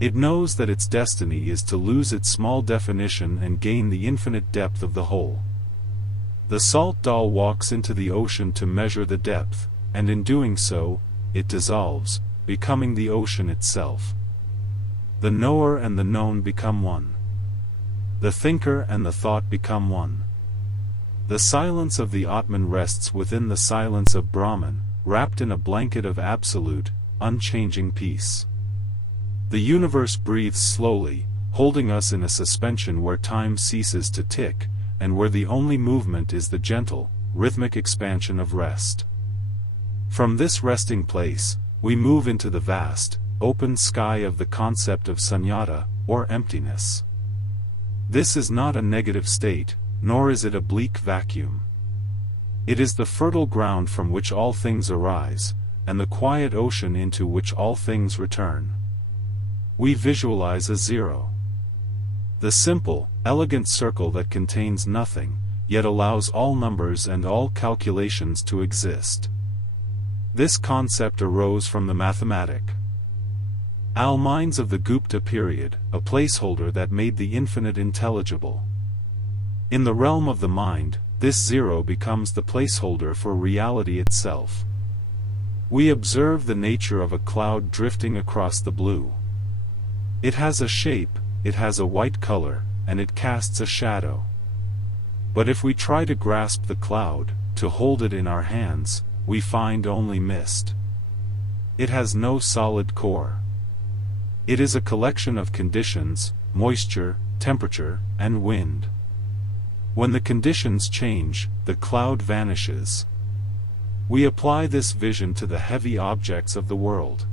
It knows that its destiny is to lose its small definition and gain the infinite depth of the whole. The salt doll walks into the ocean to measure the depth, and in doing so, it dissolves, becoming the ocean itself. The knower and the known become one. The thinker and the thought become one. The silence of the Atman rests within the silence of Brahman, wrapped in a blanket of absolute, unchanging peace. The universe breathes slowly, holding us in a suspension where time ceases to tick, and where the only movement is the gentle, rhythmic expansion of rest. From this resting place, we move into the vast, open sky of the concept of sunyata, or emptiness. This is not a negative state, nor is it a bleak vacuum. It is the fertile ground from which all things arise, and the quiet ocean into which all things return. We visualize a zero. The simple, elegant circle that contains nothing, yet allows all numbers and all calculations to exist. This concept arose from the mathematic minds of the Gupta period, a placeholder that made the infinite intelligible. In the realm of the mind, this zero becomes the placeholder for reality itself. We observe the nature of a cloud drifting across the blue. It has a shape, it has a white color, and it casts a shadow. But if we try to grasp the cloud, to hold it in our hands, we find only mist. It has no solid core. It is a collection of conditions, moisture, temperature, and wind. When the conditions change, the cloud vanishes. We apply this vision to the heavy objects of the world.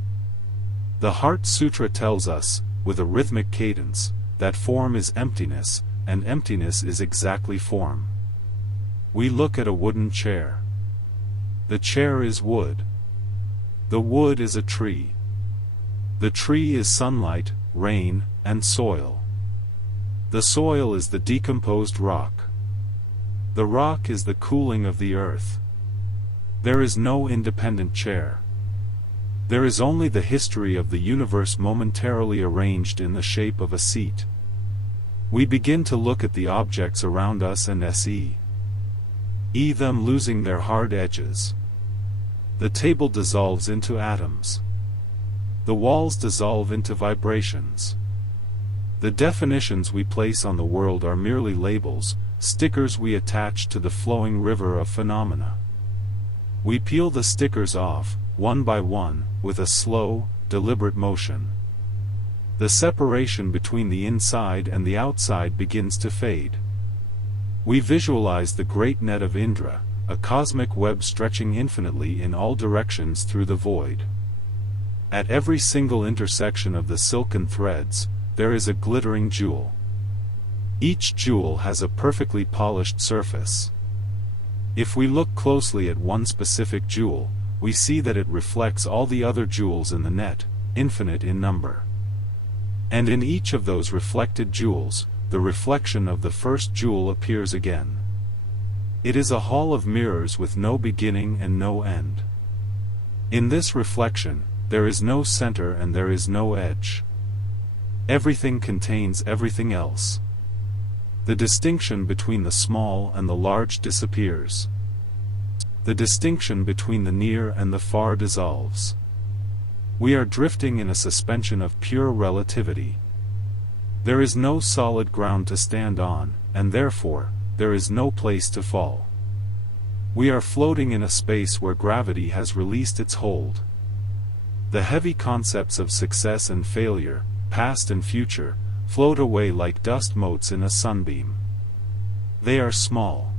The Heart Sutra tells us, with a rhythmic cadence, that form is emptiness, and emptiness is exactly form. We look at a wooden chair. The chair is wood. The wood is a tree. The tree is sunlight, rain, and soil. The soil is the decomposed rock. The rock is the cooling of the earth. There is no independent chair. There is only the history of the universe momentarily arranged in the shape of a seat. We begin to look at the objects around us and see them losing their hard edges. The table dissolves into atoms. The walls dissolve into vibrations. The definitions we place on the world are merely labels, stickers we attach to the flowing river of phenomena. We peel the stickers off, one by one, with a slow, deliberate motion. The separation between the inside and the outside begins to fade. We visualize the great net of Indra, a cosmic web stretching infinitely in all directions through the void. At every single intersection of the silken threads, there is a glittering jewel. Each jewel has a perfectly polished surface. If we look closely at one specific jewel, we see that it reflects all the other jewels in the net, infinite in number. And in each of those reflected jewels, the reflection of the first jewel appears again. It is a hall of mirrors with no beginning and no end. In this reflection, there is no center and there is no edge. Everything contains everything else. The distinction between the small and the large disappears. The distinction between the near and the far dissolves. We are drifting in a suspension of pure relativity. There is no solid ground to stand on, and therefore, there is no place to fall. We are floating in a space where gravity has released its hold. The heavy concepts of success and failure, past and future, float away like dust motes in a sunbeam. They are small.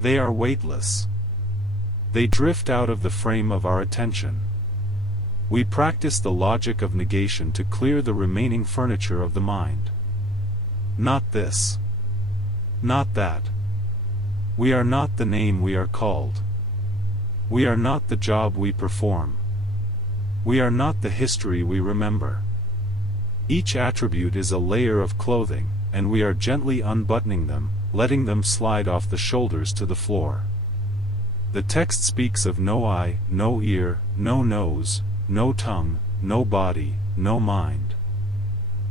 They are weightless. They drift out of the frame of our attention. We practice the logic of negation to clear the remaining furniture of the mind. Not this. Not that. We are not the name we are called. We are not the job we perform. We are not the history we remember. Each attribute is a layer of clothing, and we are gently unbuttoning them, letting them slide off the shoulders to the floor. The text speaks of no eye, no ear, no nose, no tongue, no body, no mind.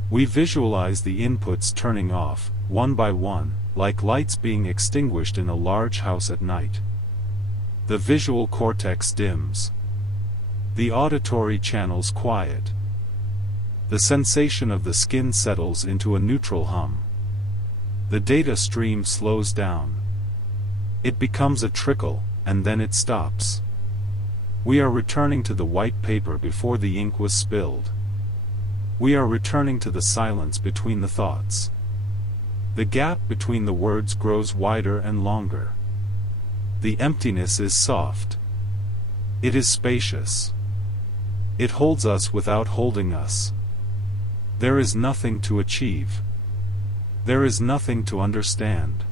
We visualize the inputs turning off, one by one, like lights being extinguished in a large house at night. The visual cortex dims. The auditory channels quiet. The sensation of the skin settles into a neutral hum. The data stream slows down. It becomes a trickle, and then it stops. We are returning to the white paper before the ink was spilled. We are returning to the silence between the thoughts. The gap between the words grows wider and longer. The emptiness is soft. It is spacious. It holds us without holding us. There is nothing to achieve. There is nothing to understand.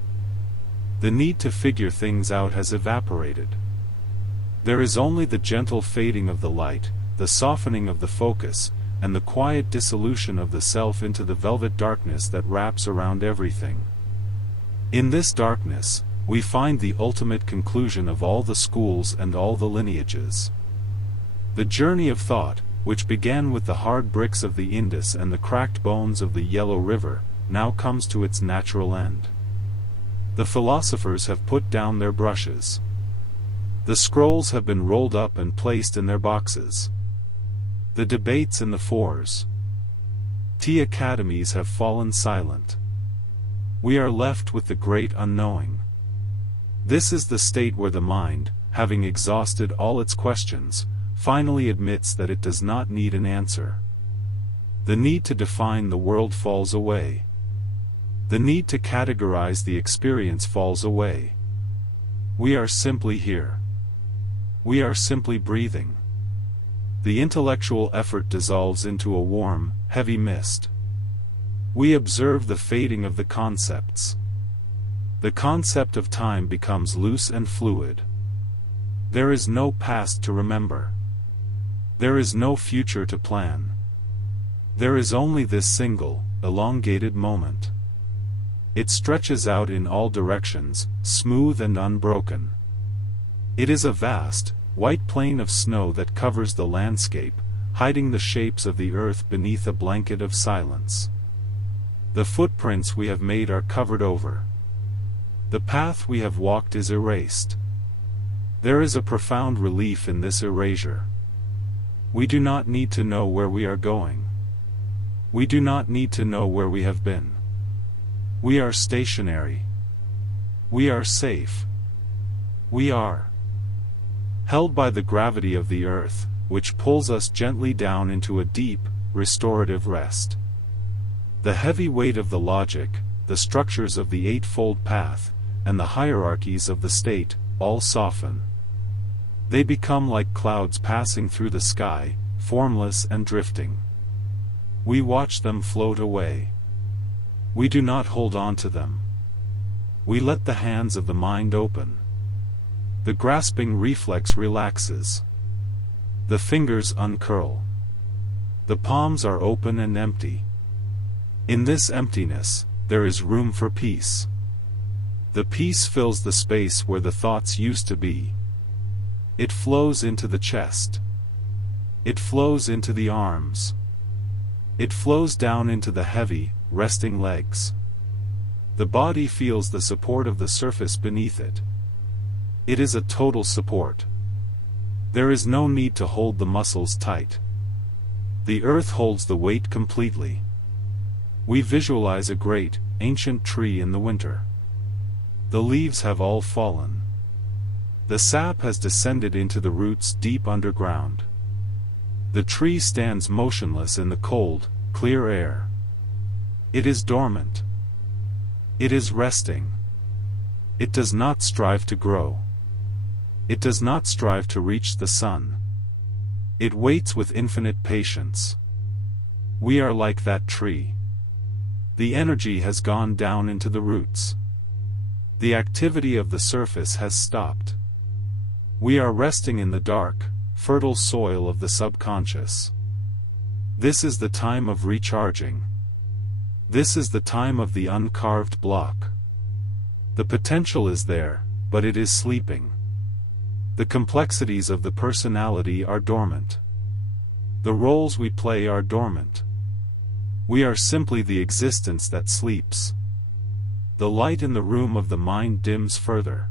The need to figure things out has evaporated. There is only the gentle fading of the light, the softening of the focus, and the quiet dissolution of the self into the velvet darkness that wraps around everything. In this darkness, we find the ultimate conclusion of all the schools and all the lineages. The journey of thought, which began with the hard bricks of the Indus and the cracked bones of the Yellow River, now comes to its natural end. The philosophers have put down their brushes. The scrolls have been rolled up and placed in their boxes. The debates in the fours. Tea academies have fallen silent. We are left with the great unknowing. This is the state where the mind, having exhausted all its questions, finally admits that it does not need an answer. The need to define the world falls away. The need to categorize the experience falls away. We are simply here. We are simply breathing. The intellectual effort dissolves into a warm, heavy mist. We observe the fading of the concepts. The concept of time becomes loose and fluid. There is no past to remember. There is no future to plan. There is only this single, elongated moment. It stretches out in all directions, smooth and unbroken. It is a vast, white plain of snow that covers the landscape, hiding the shapes of the earth beneath a blanket of silence. The footprints we have made are covered over. The path we have walked is erased. There is a profound relief in this erasure. We do not need to know where we are going. We do not need to know where we have been. We are stationary. We are safe. We are held by the gravity of the earth, which pulls us gently down into a deep, restorative rest. The heavy weight of the logic, the structures of the Eightfold Path, and the hierarchies of the state, all soften. They become like clouds passing through the sky, formless and drifting. We watch them float away. We do not hold on to them. We let the hands of the mind open. The grasping reflex relaxes. The fingers uncurl. The palms are open and empty. In this emptiness, there is room for peace. The peace fills the space where the thoughts used to be. It flows into the chest. It flows into the arms. It flows down into the heavy, resting legs. The body feels the support of the surface beneath it. It is a total support. There is no need to hold the muscles tight. The earth holds the weight completely. We visualize a great, ancient tree in the winter. The leaves have all fallen. The sap has descended into the roots deep underground. The tree stands motionless in the cold, clear air. It is dormant. It is resting. It does not strive to grow. It does not strive to reach the sun. It waits with infinite patience. We are like that tree. The energy has gone down into the roots. The activity of the surface has stopped. We are resting in the dark, fertile soil of the subconscious. This is the time of recharging. This is the time of the uncarved block. The potential is there, but it is sleeping. The complexities of the personality are dormant. The roles we play are dormant. We are simply the existence that sleeps. The light in the room of the mind dims further.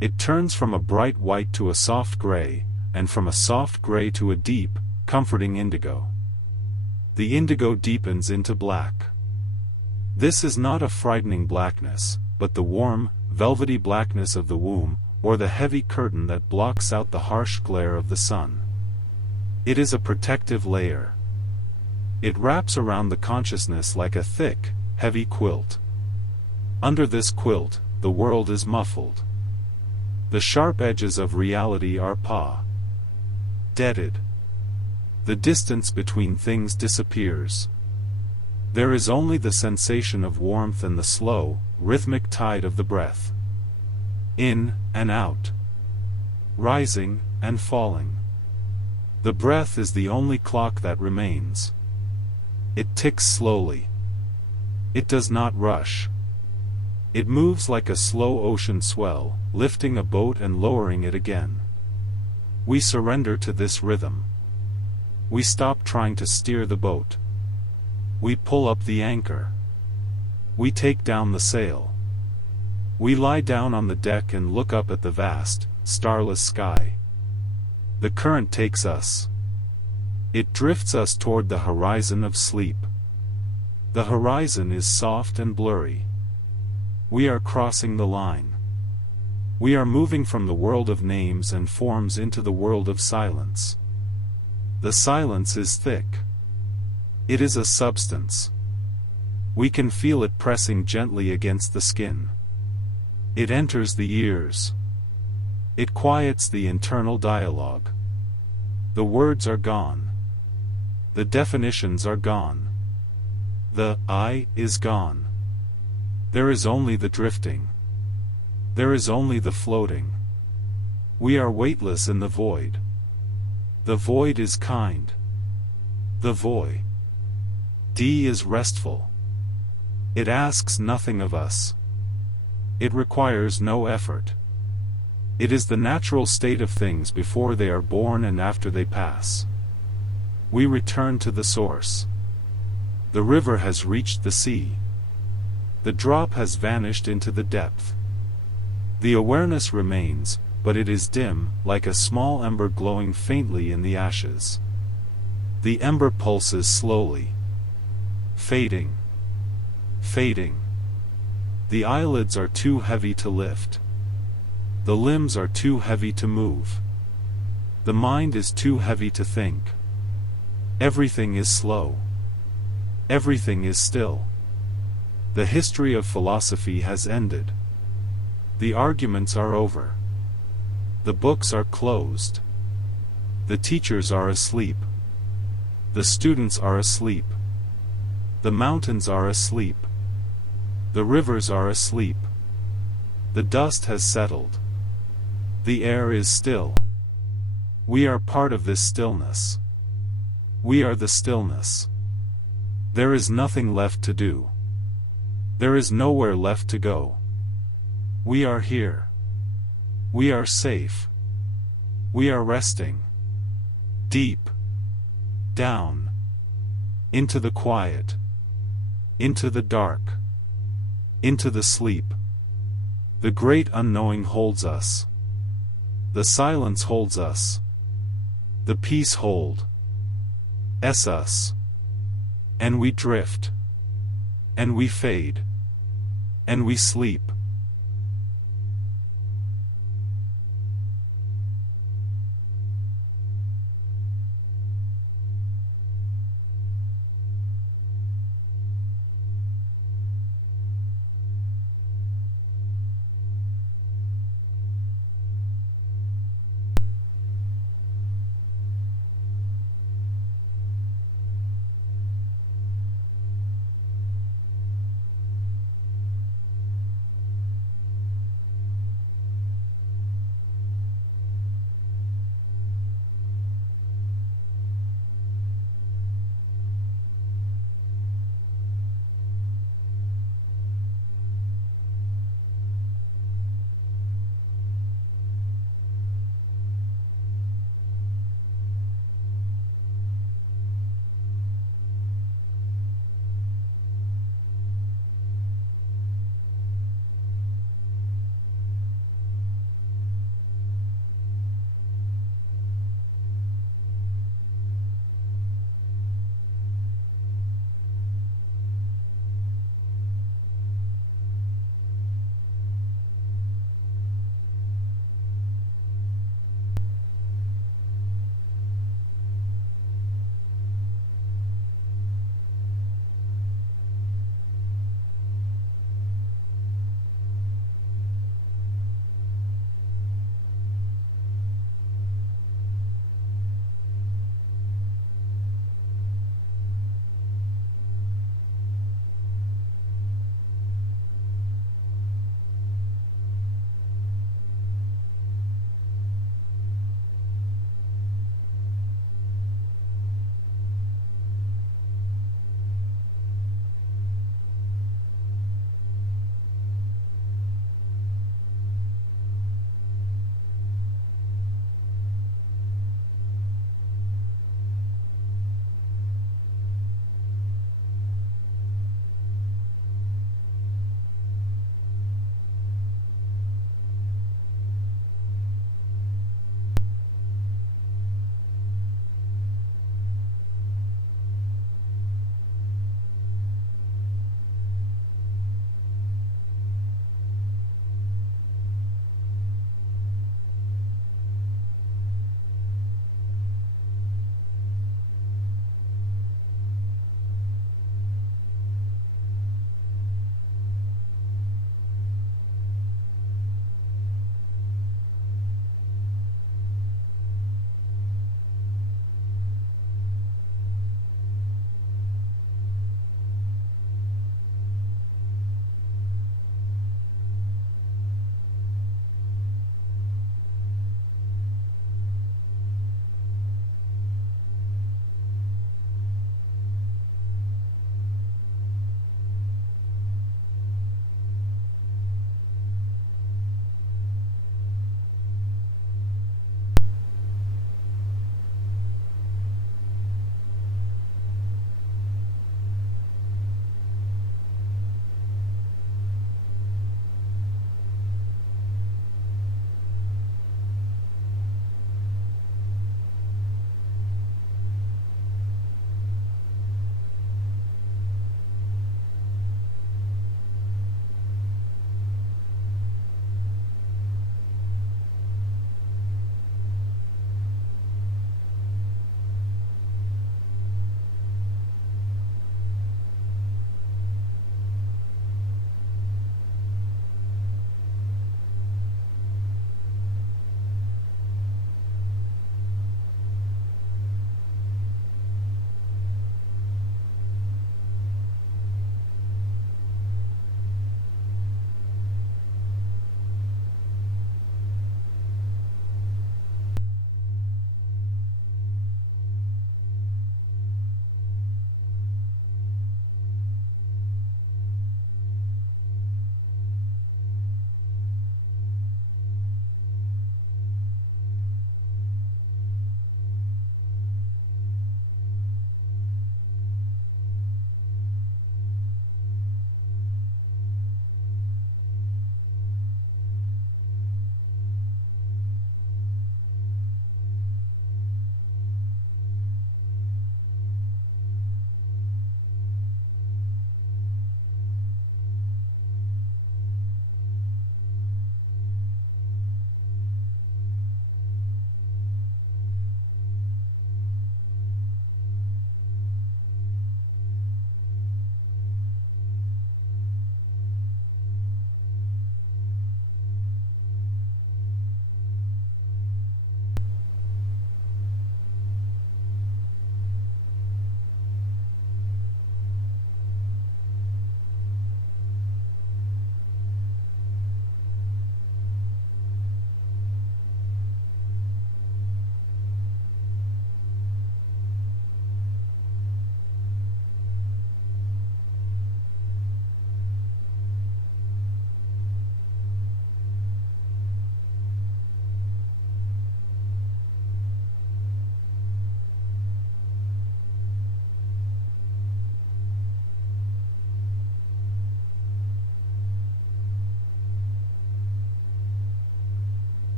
It turns from a bright white to a soft gray, and from a soft gray to a deep, comforting indigo. The indigo deepens into black. This is not a frightening blackness, but the warm, velvety blackness of the womb, or the heavy curtain that blocks out the harsh glare of the sun. It is a protective layer. It wraps around the consciousness like a thick, heavy quilt. Under this quilt, the world is muffled. The sharp edges of reality are deaded. The distance between things disappears. There is only the sensation of warmth and the slow, rhythmic tide of the breath. In and out. Rising and falling. The breath is the only clock that remains. It ticks slowly. It does not rush. It moves like a slow ocean swell, lifting a boat and lowering it again. We surrender to this rhythm. We stop trying to steer the boat. We pull up the anchor. We take down the sail. We lie down on the deck and look up at the vast, starless sky. The current takes us. It drifts us toward the horizon of sleep. The horizon is soft and blurry. We are crossing the line. We are moving from the world of names and forms into the world of silence. The silence is thick. It is a substance. We can feel it pressing gently against the skin. It enters the ears. It quiets the internal dialogue. The words are gone. The definitions are gone. The I is gone. There is only the drifting. There is only the floating. We are weightless in the void. The void is kind. The void is restful. It asks nothing of us. It requires no effort. It is the natural state of things before they are born and after they pass. We return to the source. The river has reached the sea. The drop has vanished into the depth. The awareness remains, but it is dim, like a small ember glowing faintly in the ashes. The ember pulses slowly. Fading. Fading. The eyelids are too heavy to lift. The limbs are too heavy to move. The mind is too heavy to think. Everything is slow. Everything is still. The history of philosophy has ended. The arguments are over. The books are closed. The teachers are asleep. The students are asleep. The mountains are asleep. The rivers are asleep. The dust has settled. The air is still. We are part of this stillness. We are the stillness. There is nothing left to do. There is nowhere left to go. We are here. We are safe. We are resting. Deep. Down. Into the quiet. Into the dark. Into the sleep. The great unknowing holds us. The silence holds us. The peace holds us. And we drift. And we fade. And we sleep.